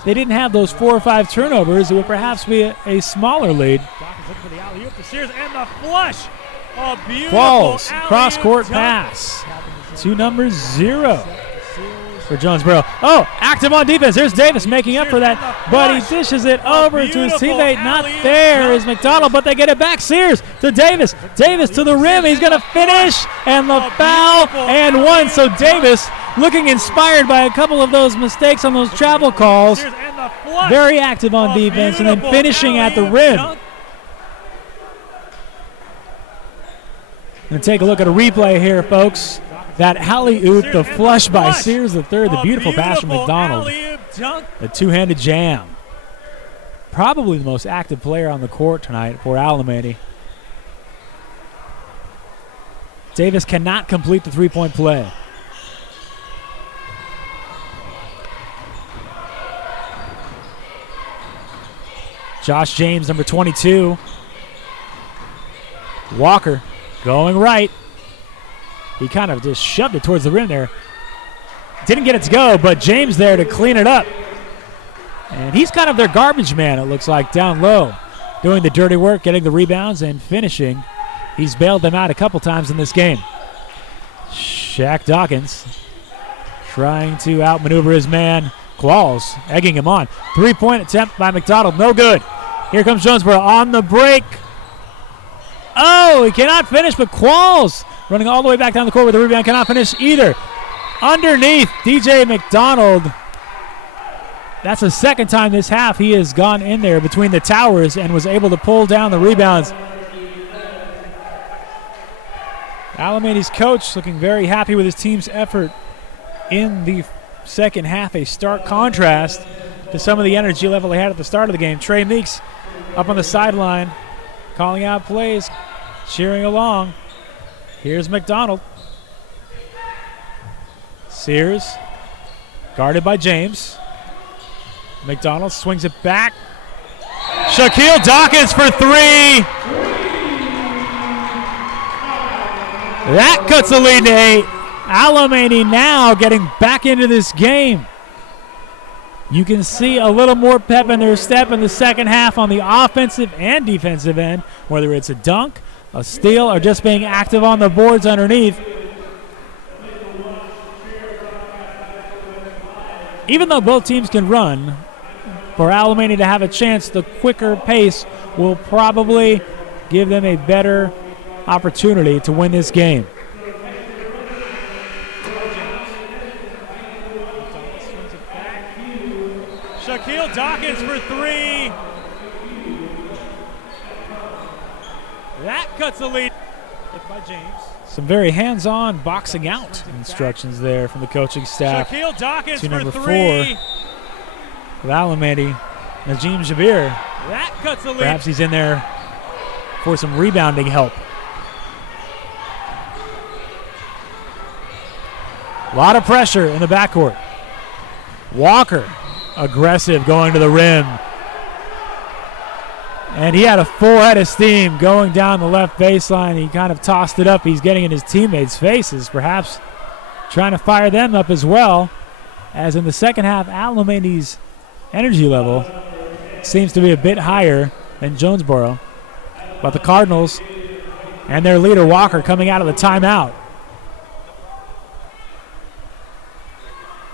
They didn't have those 4 or 5 turnovers. It would perhaps be a smaller lead. Dawkins looking for the alley-oop to Sears, and the flush. A beautiful Falls, cross-court pass to number 0 for Jonesboro. Oh, active on defense. There's Davis making up for that, but he dishes it over to his teammate. Not there is McDonald, but they get it back. Sears to Davis. Davis to the rim. He's going to finish, and the foul, and 1. So Davis looking inspired by a couple of those mistakes on those travel calls. Very active on defense, and then finishing at the rim. And take a look at a replay here, folks. That alley-oop, the flush by Sears the third, the beautiful pass from McDonald. The two-handed jam. Probably the most active player on the court tonight for Alemany. Davis cannot complete the three-point play. Josh James, number 22. Walker going right. He kind of just shoved it towards the rim there. Didn't get it to go, but James there to clean it up. And he's kind of their garbage man, it looks like, down low. Doing the dirty work, getting the rebounds, and finishing. He's bailed them out a couple times in this game. Shaq Dawkins trying to outmaneuver his man, Qualls, egging him on. 3-point attempt by McDonald, no good. Here comes Jonesboro on the break. Oh, he cannot finish, but Qualls running all the way back down the court with the rebound, cannot finish either. Underneath, DJ McDonald. That's the second time this half he has gone in there between the towers and was able to pull down the rebounds. Alemany's coach looking very happy with his team's effort in the second half, a stark contrast to some of the energy level they had at the start of the game. Trey Meeks up on the sideline, calling out plays, cheering along. Here's McDonald. Sears, guarded by James. McDonald swings it back. Shacquille Dawkins for three. That cuts the lead to 8. Alemany now getting back into this game. You can see a little more pep in their step in the second half on the offensive and defensive end, whether it's a dunk, a steal, or just being active on the boards underneath. Even though both teams can run, for Alemany to have a chance, the quicker pace will probably give them a better opportunity to win this game. Shacquille Dawkins for three. That cuts the lead. By James. Some very hands-on boxing out instructions there from the coaching staff. Shacquille Dawkins to number for three. 4 with Alemany, Najim Jabir. That cuts the lead. Perhaps he's in there for some rebounding help. A lot of pressure in the backcourt. Walker, aggressive, going to the rim. And he had a full head of steam going down the left baseline. He kind of tossed it up. He's getting in his teammates' faces, perhaps trying to fire them up as well. As in the second half, Alemany's energy level seems to be a bit higher than Jonesboro. But the Cardinals and their leader, Walker, coming out of the timeout,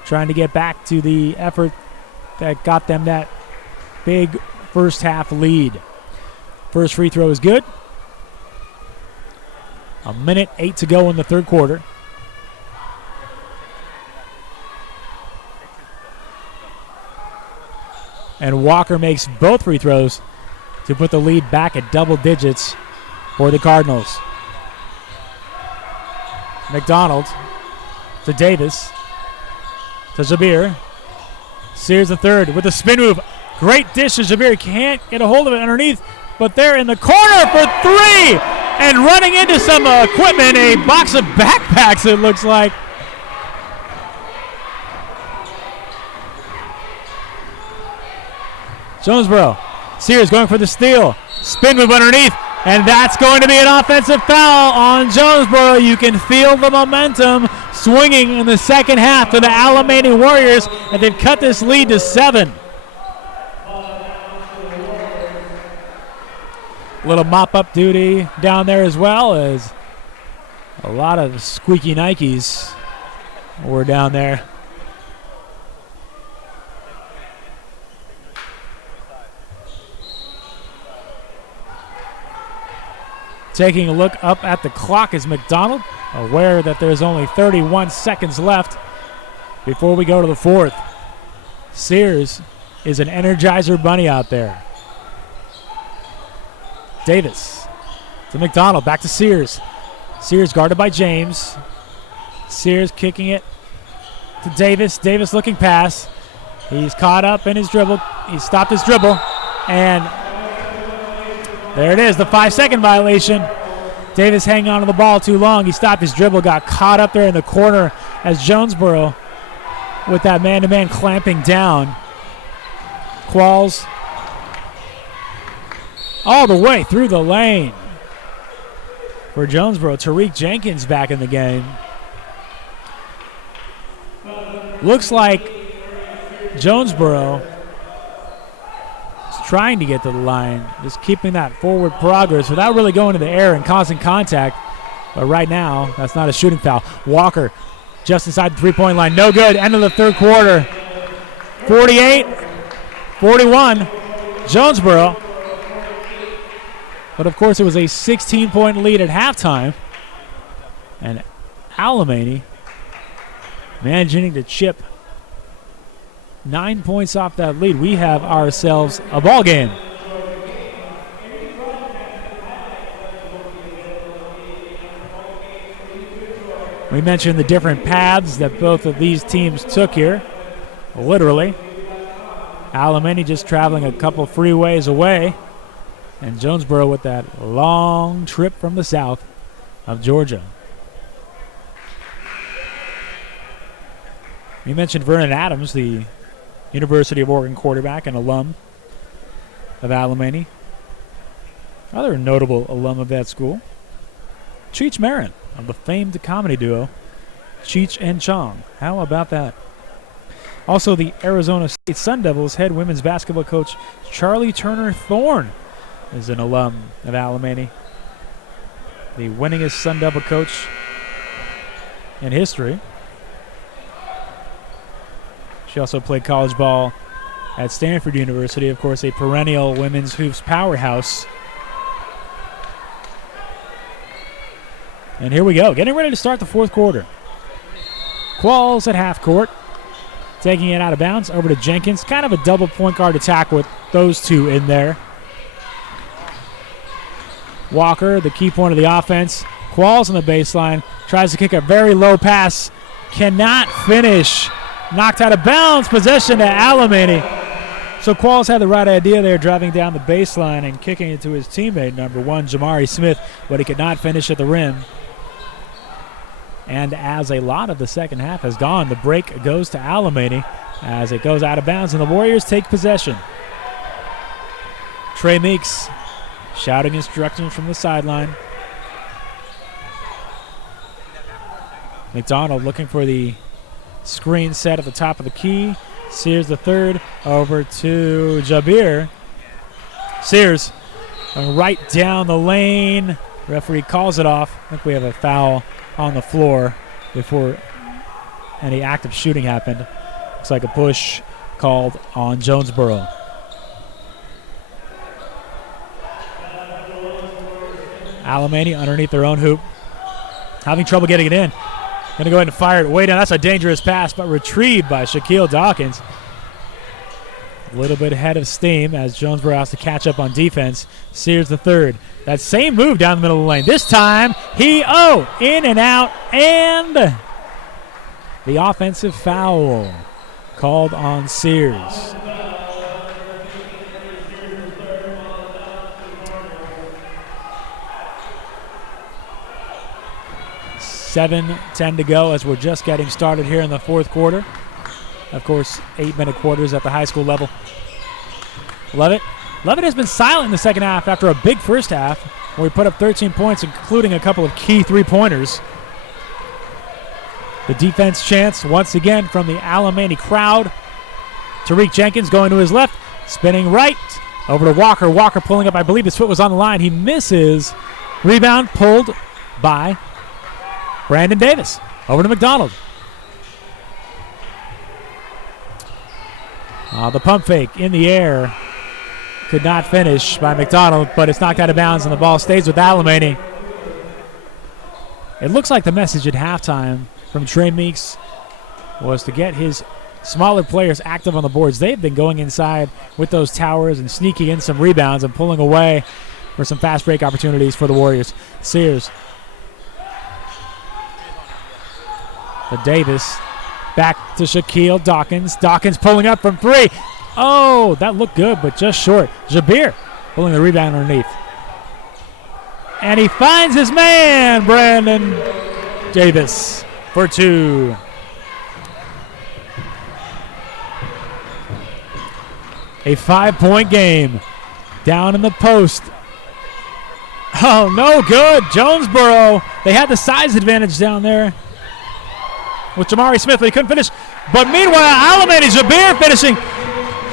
trying to get back to the effort that got them that big first half lead. First free throw is good. 1:08 to go in the third quarter. And Walker makes both free throws to put the lead back at double digits for the Cardinals. McDonald to Davis. To Jabir. Sears the third with a spin move. Great dish to Jabir. Can't get a hold of it underneath, but they're in the corner for three. And running into some equipment, a box of backpacks, it looks like. Jonesboro. Sears going for the steal. Spin move underneath. And that's going to be an offensive foul on Jonesboro. You can feel the momentum swinging in the second half to the Alemany Warriors, and they've cut this lead to 7. Little mop-up duty down there as well, as a lot of squeaky Nikes were down there. Taking a look up at the clock is McDonald, aware that there's only 31 seconds left before we go to the fourth. Sears is an Energizer bunny out there. Davis to McDonald, back to Sears. Sears guarded by James. Sears kicking it to Davis. Davis looking pass. He's caught up in his dribble. He stopped his dribble, and there it is, the 5-second violation. Davis hanging on to the ball too long. He stopped his dribble, got caught up there in the corner as Jonesboro with that man-to-man clamping down. Qualls all the way through the lane. for Jonesboro. Tariq Jenkins back in the game. Looks like Jonesboro is trying to get to the line, just keeping that forward progress without really going to the air and causing contact. But right now, that's not a shooting foul. Walker just inside the three-point line. No good. End of the third quarter. 48-41, Jonesboro. But, of course, it was a 16-point lead at halftime. And Alemany managing to chip 9 points off that lead. We have ourselves a ball game. We mentioned the different paths that both of these teams took here. Literally. Alemany just traveling a couple freeways away. And Jonesboro with that long trip from the south of Georgia. We mentioned Vernon Adams, the University of Oregon quarterback and alum of Alemany. Other notable alum of that school, Cheech Marin of the famed comedy duo Cheech and Chong. How about that? Also, the Arizona State Sun Devils head women's basketball coach Charlie Turner Thorne is an alum of Alemany. The winningest Sun Devil coach in history. She also played college ball at Stanford University, of course, a perennial women's hoops powerhouse. And here we go, getting ready to start the fourth quarter. Qualls at half court, taking it out of bounds over to Jenkins. Kind of a double point guard attack with those two in there. Walker, the key point of the offense. Qualls on the baseline, tries to kick a very low pass, cannot finish. Knocked out of bounds, possession to Alemany. So Qualls had the right idea there, driving down the baseline and kicking it to his teammate, number 1, Jamari Smith, but he could not finish at the rim. And as a lot of the second half has gone, the break goes to Alemany as it goes out of bounds, and the Warriors take possession. Trey Meeks shouting instructions from the sideline. McDonald looking for the screen set at the top of the key. Sears the third over to Jabir. Sears right down the lane. Referee calls it off. I think we have a foul on the floor before any active shooting happened. Looks like a push called on Jonesboro. Alemany underneath their own hoop. Having trouble getting it in. Going to go ahead and fire it way down. That's a dangerous pass, but retrieved by Shacquille Dawkins. A little bit ahead of steam as Jonesboro has to catch up on defense. Sears the third. That same move down the middle of the lane. This time, in and out, and the offensive foul called on Sears. $7:10 to go as we're just getting started here in the fourth quarter. Of course, 8-minute quarters at the high school level. Lovett has been silent in the second half after a big first half where he put up 13 points, including a couple of key three-pointers. The defense chants once again from the Alemany crowd. Tariq Jenkins going to his left, spinning right over to Walker. Walker pulling up, I believe his foot was on the line. He misses. Rebound pulled by Brandon Davis. Over to McDonald. The pump fake in the air. Could not finish by McDonald, but it's knocked out of bounds and the ball stays with Alemany. It looks like the message at halftime from Trey Meeks was to get his smaller players active on the boards. They've been going inside with those towers and sneaking in some rebounds and pulling away for some fast break opportunities for the Warriors. Sears. To Davis. Back to Shacquille Dawkins. Dawkins pulling up from three. Oh, that looked good, but just short. Jabir pulling the rebound underneath. And he finds his man, Brandon Davis, for two. A 5-point game. Down in the post. Oh, no good. Jonesboro, they had the size advantage down there with Jamari Smith, but he couldn't finish. But meanwhile, Alemany, Jabir finishing.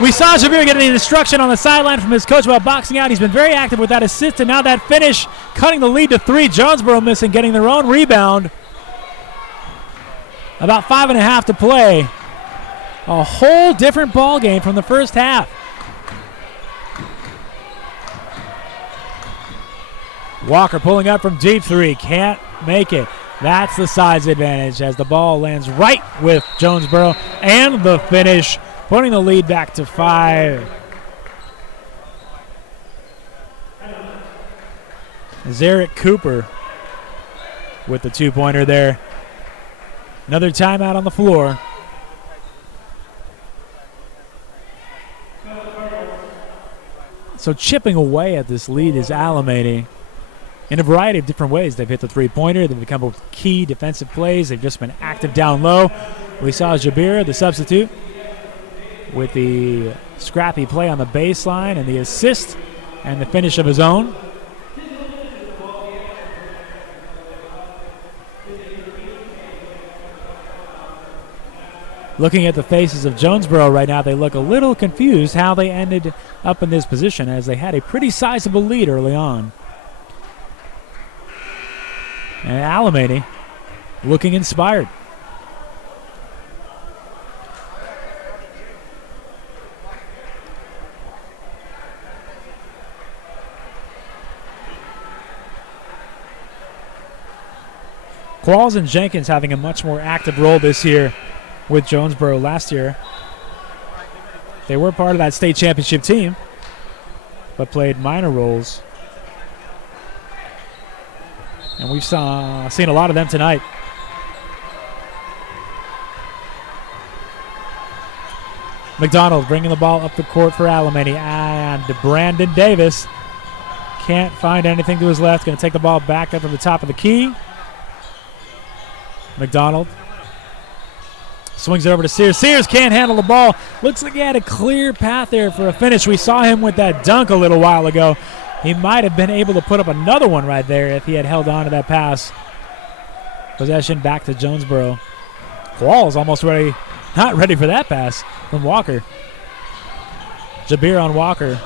We saw Jabir getting an instruction on the sideline from his coach about boxing out. He's been very active with that assist, and now that finish, cutting the lead to 3. Jonesboro missing, getting their own rebound. About 5.5 to play. A whole different ball game from the first half. Walker pulling up from deep 3, can't make it. That's the size advantage as the ball lands right with Jonesboro, and the finish, putting the lead back to 5. Zarek Cooper with the 2-pointer there. Another timeout on the floor. So chipping away at this lead is Alemany in a variety of different ways. They've hit the 3-pointer. They've become with key defensive plays. They've just been active down low. We saw Jabir, the substitute, with the scrappy play on the baseline and the assist and the finish of his own. Looking at the faces of Jonesboro right now, they look a little confused how they ended up in this position, as they had a pretty sizable lead early on. And Alemany looking inspired. Qualls and Jenkins having a much more active role this year with Jonesboro. Last year, they were part of that state championship team, but played minor roles. And we've seen a lot of them tonight. McDonald bringing the ball up the court for Alemany, and Brandon Davis can't find anything to his left. Going to take the ball back up to the top of the key. McDonald swings it over to Sears. Sears can't handle the ball. Looks like he had a clear path there for a finish. We saw him with that dunk a little while ago. He might have been able to put up another one right there if he had held on to that pass. Possession back to Jonesboro. Qualls almost ready, not ready for that pass from Walker. Jabir on Walker.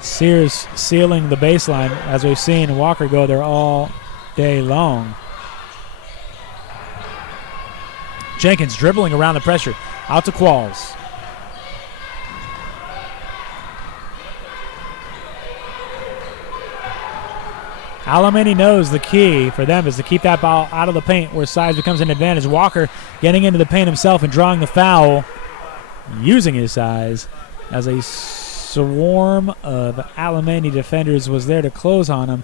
Sears sealing the baseline, as we've seen Walker go there all day long. Jenkins dribbling around the pressure. Out to Qualls. Alemany knows the key for them is to keep that ball out of the paint where size becomes an advantage. Walker getting into the paint himself and drawing the foul, using his size, as a swarm of Alemany defenders was there to close on him,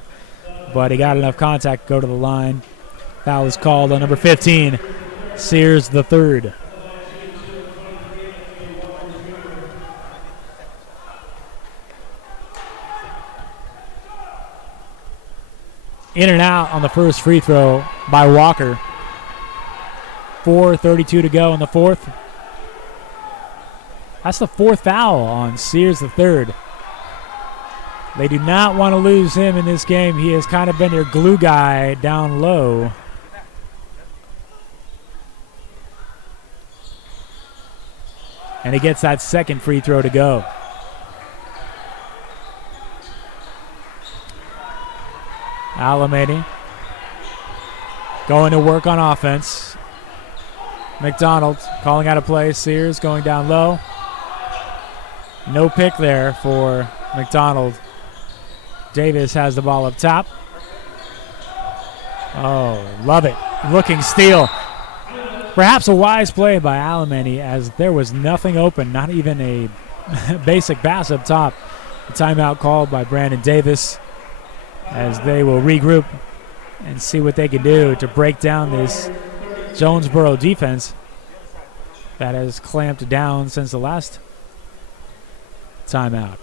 but he got enough contact to go to the line. Foul is called on number 15, Sears the third. In and out on the first free throw by Walker. 4:32 to go in the fourth. That's the fourth foul on Sears the third. They do not want to lose him in this game. He has kind of been their glue guy down low. And he gets that second free throw to go. Alemany going to work on offense. McDonald calling out a play. Sears going down low. No pick there for McDonald. Davis has the ball up top. Oh, love it. Looking steal. Perhaps a wise play by Alemany, as there was nothing open, not even a basic pass up top. The timeout called by Brandon Davis, as they will regroup and see what they can do to break down this Jonesboro defense that has clamped down since the last timeout.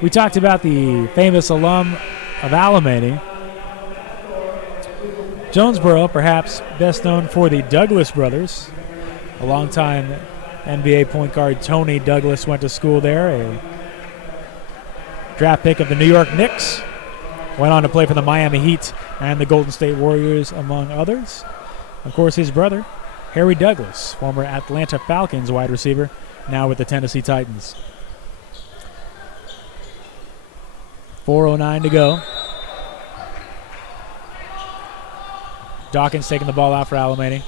We talked about the famous alum of Alemany. Jonesboro, perhaps best known for the Douglas brothers. A longtime NBA point guard Tony Douglas went to school there, a draft pick of the New York Knicks. Went on to play for the Miami Heat and the Golden State Warriors, among others. Of course, his brother, Harry Douglas, former Atlanta Falcons wide receiver, now with the Tennessee Titans. 4:09 to go. Dawkins taking the ball out for Alemany.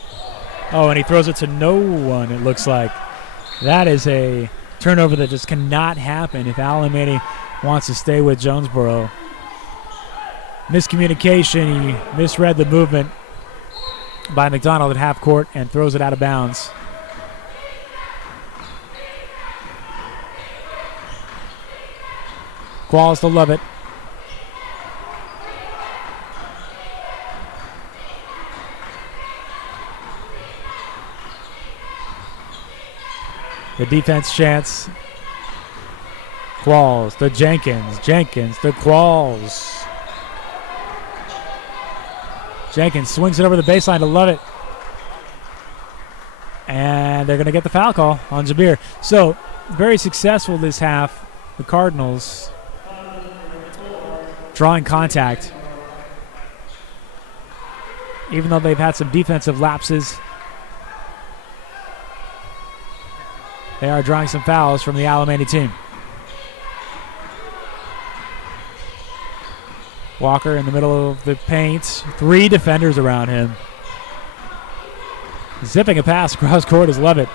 Oh, and he throws it to no one, it looks like. That is a turnover that just cannot happen if Alemany wants to stay with Jonesboro. Miscommunication. He misread the movement by McDonald at half court and throws it out of bounds. Qualls to Lovett. The defense chance. Qualls to Jenkins. Jenkins to Qualls. Jenkins swings it over the baseline to Lovett. And they're going to get the foul call on Jabir. So, very successful this half. The Cardinals drawing contact. Even though they've had some defensive lapses, they are drawing some fouls from the Alemany team. Walker in the middle of the paint. 3 defenders around him. Zipping a pass across court is Lovett.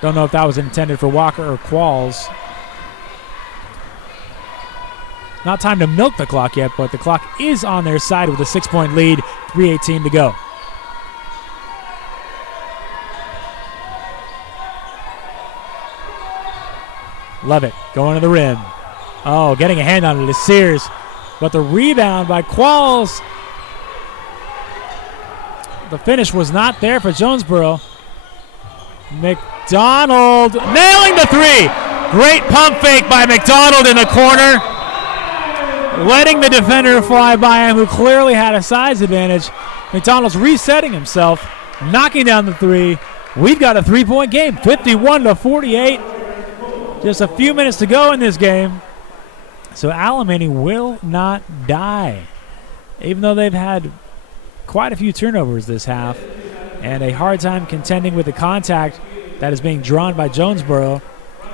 Don't know if that was intended for Walker or Qualls. Not time to milk the clock yet, but the clock is on their side with a 6-point lead. 3:18 to go. Lovett going to the rim. Oh, getting a hand on it is Sears. But the rebound by Qualls. The finish was not there for Jonesboro. McDonald nailing the 3. Great pump fake by McDonald in the corner. Letting the defender fly by him, who clearly had a size advantage. McDonald's resetting himself, knocking down the 3. We've got a 3-point game, 51-48. Just a few minutes to go in this game. So Alemany will not die. Even though they've had quite a few turnovers this half and a hard time contending with the contact that is being drawn by Jonesboro,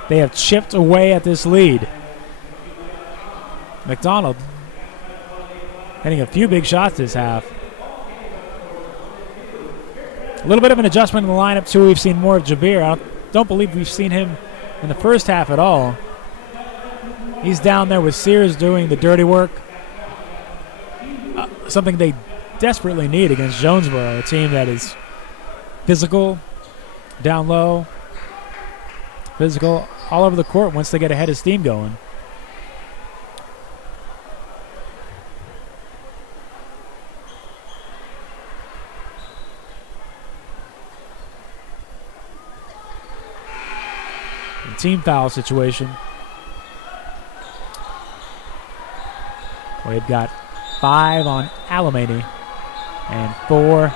they have chipped away at this lead. McDonald hitting a few big shots this half. A little bit of an adjustment in the lineup, too. We've seen more of Jabir. I don't believe we've seen him in the first half at all. He's down there with Sears doing the dirty work. Something they desperately need against Jonesboro, a team that is physical, down low, physical all over the court once they get a head of steam going. Team foul situation. We've got 5 on Alemany and 4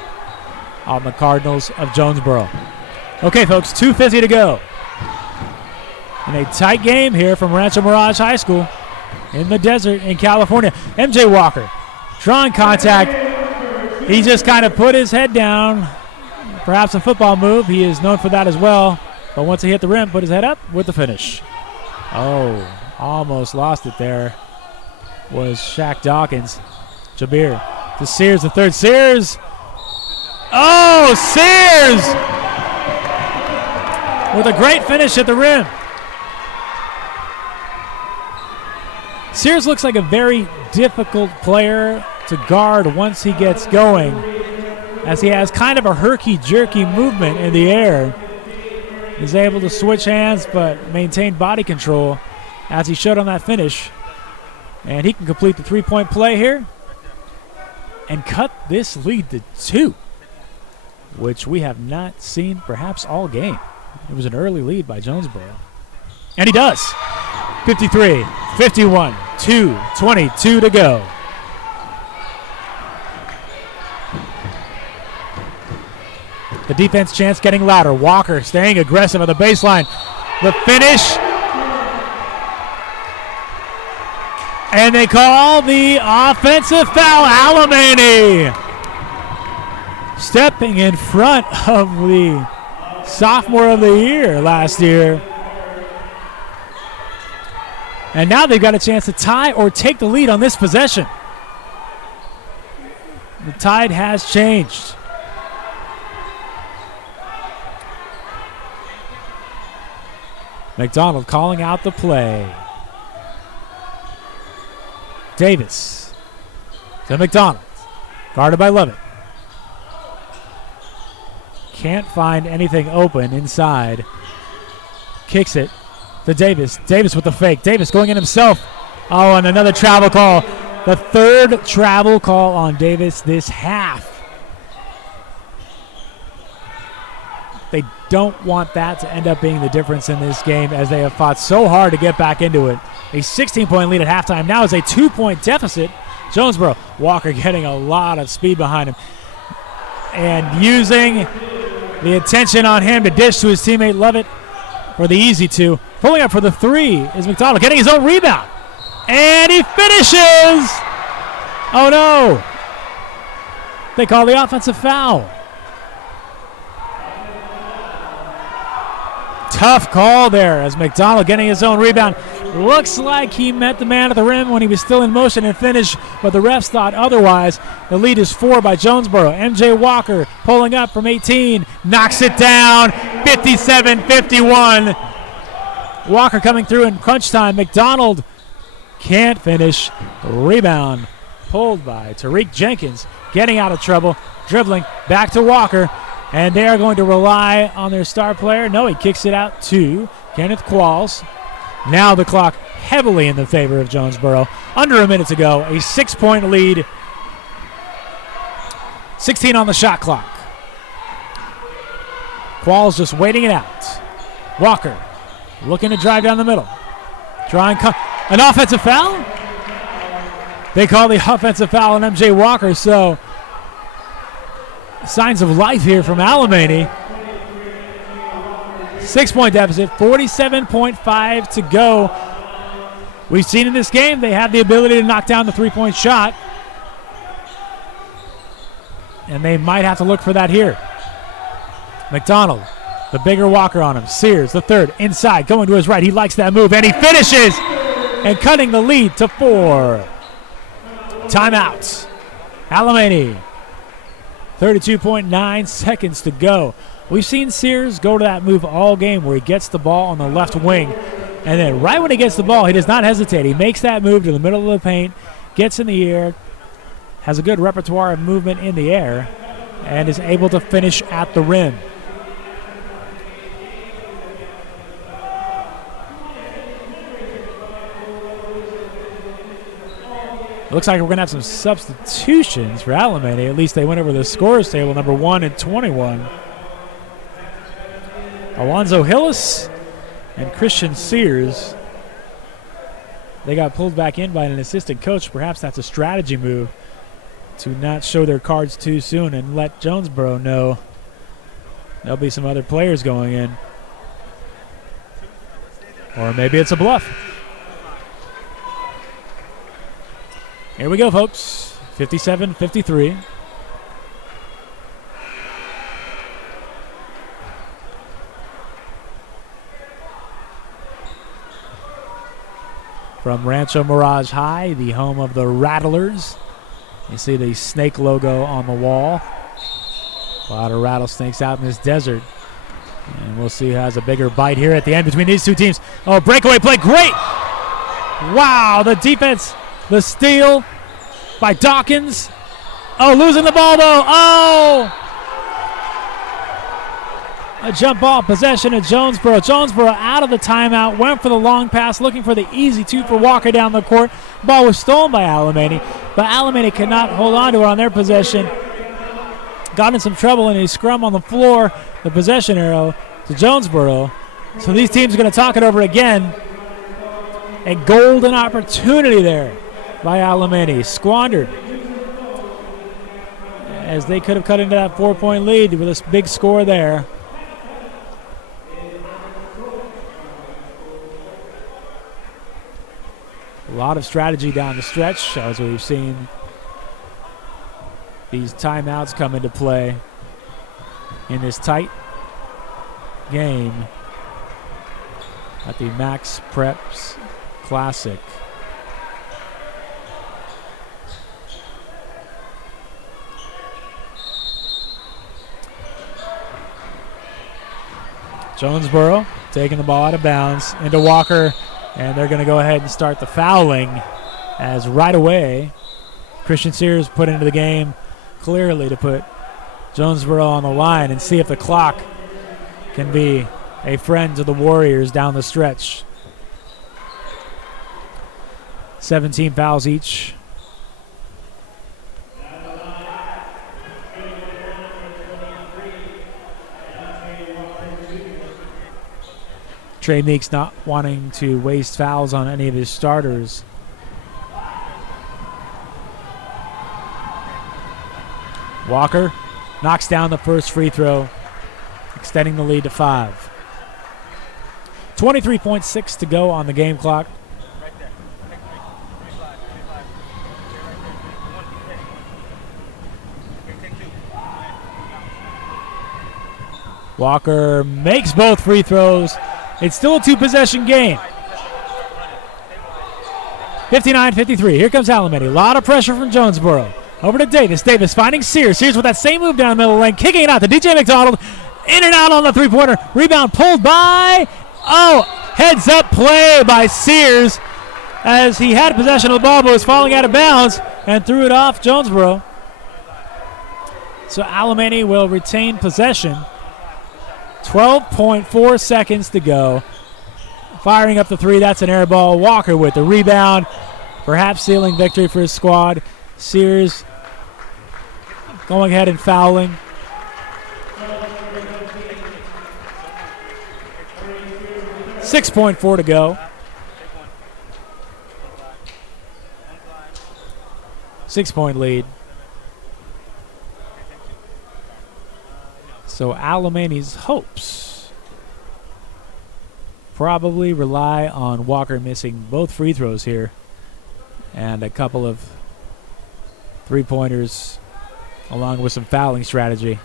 on the Cardinals of Jonesboro. Okay, folks, 2:50 to go. In a tight game here from Rancho Mirage High School in the desert in California. MJ Walker drawing contact. He just kind of put his head down. Perhaps a football move. He is known for that as well. But once he hit the rim, put his head up with the finish. Oh, almost lost it there. Was Shacquille Dawkins. Jabir to Sears, the third. Sears. Oh, Sears! With a great finish at the rim. Sears looks like a very difficult player to guard once he gets going, as he has kind of a herky-jerky movement in the air. He's able to switch hands but maintain body control, as he showed on that finish. And he can complete the 3-point play here and cut this lead to 2, which we have not seen perhaps all game. It was an early lead by Jonesboro. And he does. 53, 51, 2:22 to go. The defense chance getting louder. Walker staying aggressive at the baseline. The finish. And they call the offensive foul. Alemany stepping in front of the sophomore of the year last year. And now they've got a chance to tie or take the lead on this possession. The tide has changed. McDonald calling out the play. Davis to McDonald. Guarded by Levitt. Can't find anything open inside. Kicks it to Davis. Davis with the fake. Davis going in himself. Oh, and another travel call. The third travel call on Davis this half. They don't want that to end up being the difference in this game, as they have fought so hard to get back into it. A 16-point lead at halftime. Now is a 2-point deficit. Jonesboro. Walker getting a lot of speed behind him and using the attention on him to dish to his teammate Levitt for the easy two. Pulling up for the three is McDonald, getting his own rebound. And he finishes! Oh no! They call the offensive foul. Tough call there as McDonald getting his own rebound. Looks like he met the man at the rim when he was still in motion and finished, but the refs thought otherwise. The lead is 4 by Jonesboro. MJ Walker pulling up from 18, knocks it down, 57-51. Walker coming through in crunch time. McDonald can't finish. Rebound pulled by Tariq Jenkins, getting out of trouble, dribbling back to Walker. And they are going to rely on their star player. No, he kicks it out to Kenneth Qualls. Now the clock heavily in the favor of Jonesboro. Under a minute to go. A 6-point lead. 16 on the shot clock. Qualls just waiting it out. Walker looking to drive down the middle. An offensive foul? They call the offensive foul on MJ Walker, so signs of life here from Alemany. 6-point deficit, 47.5 to go. We've seen in this game they have the ability to knock down the three-point shot, and they might have to look for that here. McDonald, the bigger Walker on him. Sears, the third, inside, going to his right. He likes that move, and he finishes, and cutting the lead to 4. Timeout. Alemany. 32.9 seconds to go. We've seen Sears go to that move all game where he gets the ball on the left wing, and then right when he gets the ball, he does not hesitate. He makes that move to the middle of the paint, gets in the air, has a good repertoire of movement in the air, and is able to finish at the rim. Looks like we're going to have some substitutions for Alemany. At least they went over the scores table, number 1 and 21. Alonzo Hillis and Christian Sears. They got pulled back in by an assistant coach. Perhaps that's a strategy move to not show their cards too soon and let Jonesboro know there'll be some other players going in. Or maybe it's a bluff. Here we go, folks. 57-53. From Rancho Mirage High, the home of the Rattlers. You see the snake logo on the wall. A lot of rattlesnakes out in this desert. And we'll see who has a bigger bite here at the end between these two teams. Oh, breakaway play. Great! Wow, the defense. The steal by Dawkins. Oh, losing the ball, though. Oh! A jump ball, possession of Jonesboro. Jonesboro out of the timeout, went for the long pass, looking for the easy two for Walker down the court. Ball was stolen by Alemany, but Alemany could not hold on to it on their possession. Got in some trouble in a scrum on the floor. The possession arrow to Jonesboro. So these teams are going to talk it over again. A golden opportunity there by Alemany, squandered, as they could have cut into that 4-point lead with this big score there. A lot of strategy down the stretch, as we've seen these timeouts come into play in this tight game at the Max Preps Classic. Jonesboro taking the ball out of bounds into Walker, and they're going to go ahead and start the fouling as right away Christian Sears put into the game clearly to put Jonesboro on the line and see if the clock can be a friend to the Warriors down the stretch. 17 fouls each. Trey Meeks not wanting to waste fouls on any of his starters. Walker knocks down the first free throw, extending the lead to 5. 23.6 to go on the game clock. Walker makes both free throws. It's still a two-possession game. 59-53. Here comes Alemany. A lot of pressure from Jonesboro. Over to Davis. Davis finding Sears. Sears with that same move down the middle of the lane. Kicking it out to DJ McDonald. In and out on the three-pointer. Rebound pulled by. Heads up play by Sears as he had possession of the ball but was falling out of bounds and threw it off Jonesboro. So Alemany will retain possession. 12.4 seconds to go. Firing up the three. That's an air ball. Walker with the rebound. Perhaps sealing victory for his squad. Sears going ahead and fouling. .4 to go. 6-point lead. So Alemany's hopes probably rely on Walker missing both free throws here and a couple of three-pointers along with some fouling strategy.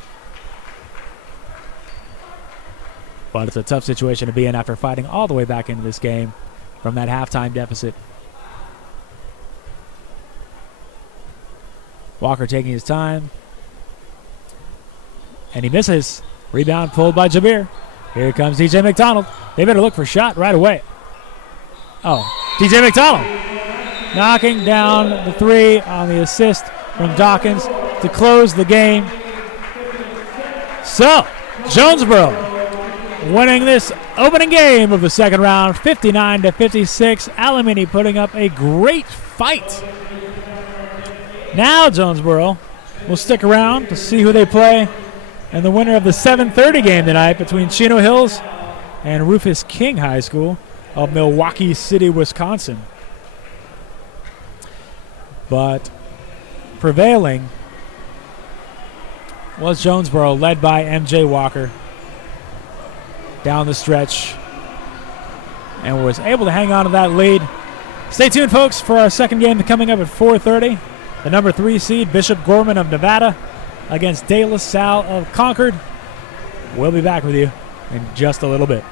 But it's a tough situation to be in after fighting all the way back into this game from that halftime deficit. Walker taking his time. And he misses. Rebound pulled by Jabir. Here comes DJ McDonald. They better look for a shot right away. DJ McDonald knocking down the three on the assist from Dawkins to close the game. So, Jonesboro winning this opening game of the second round, 59-56. Alemany putting up a great fight. Now Jonesboro will stick around to see who they play. And the winner of the 7:30 game tonight between Chino Hills and Rufus King High School of Milwaukee City, Wisconsin. But prevailing was Jonesboro, led by MJ Walker down the stretch, and was able to hang on to that lead. Stay tuned, folks, for our second game coming up at 4:30. The number 3 seed, Bishop Gorman of Nevada, against De La Salle of Concord. We'll be back with you in just a little bit.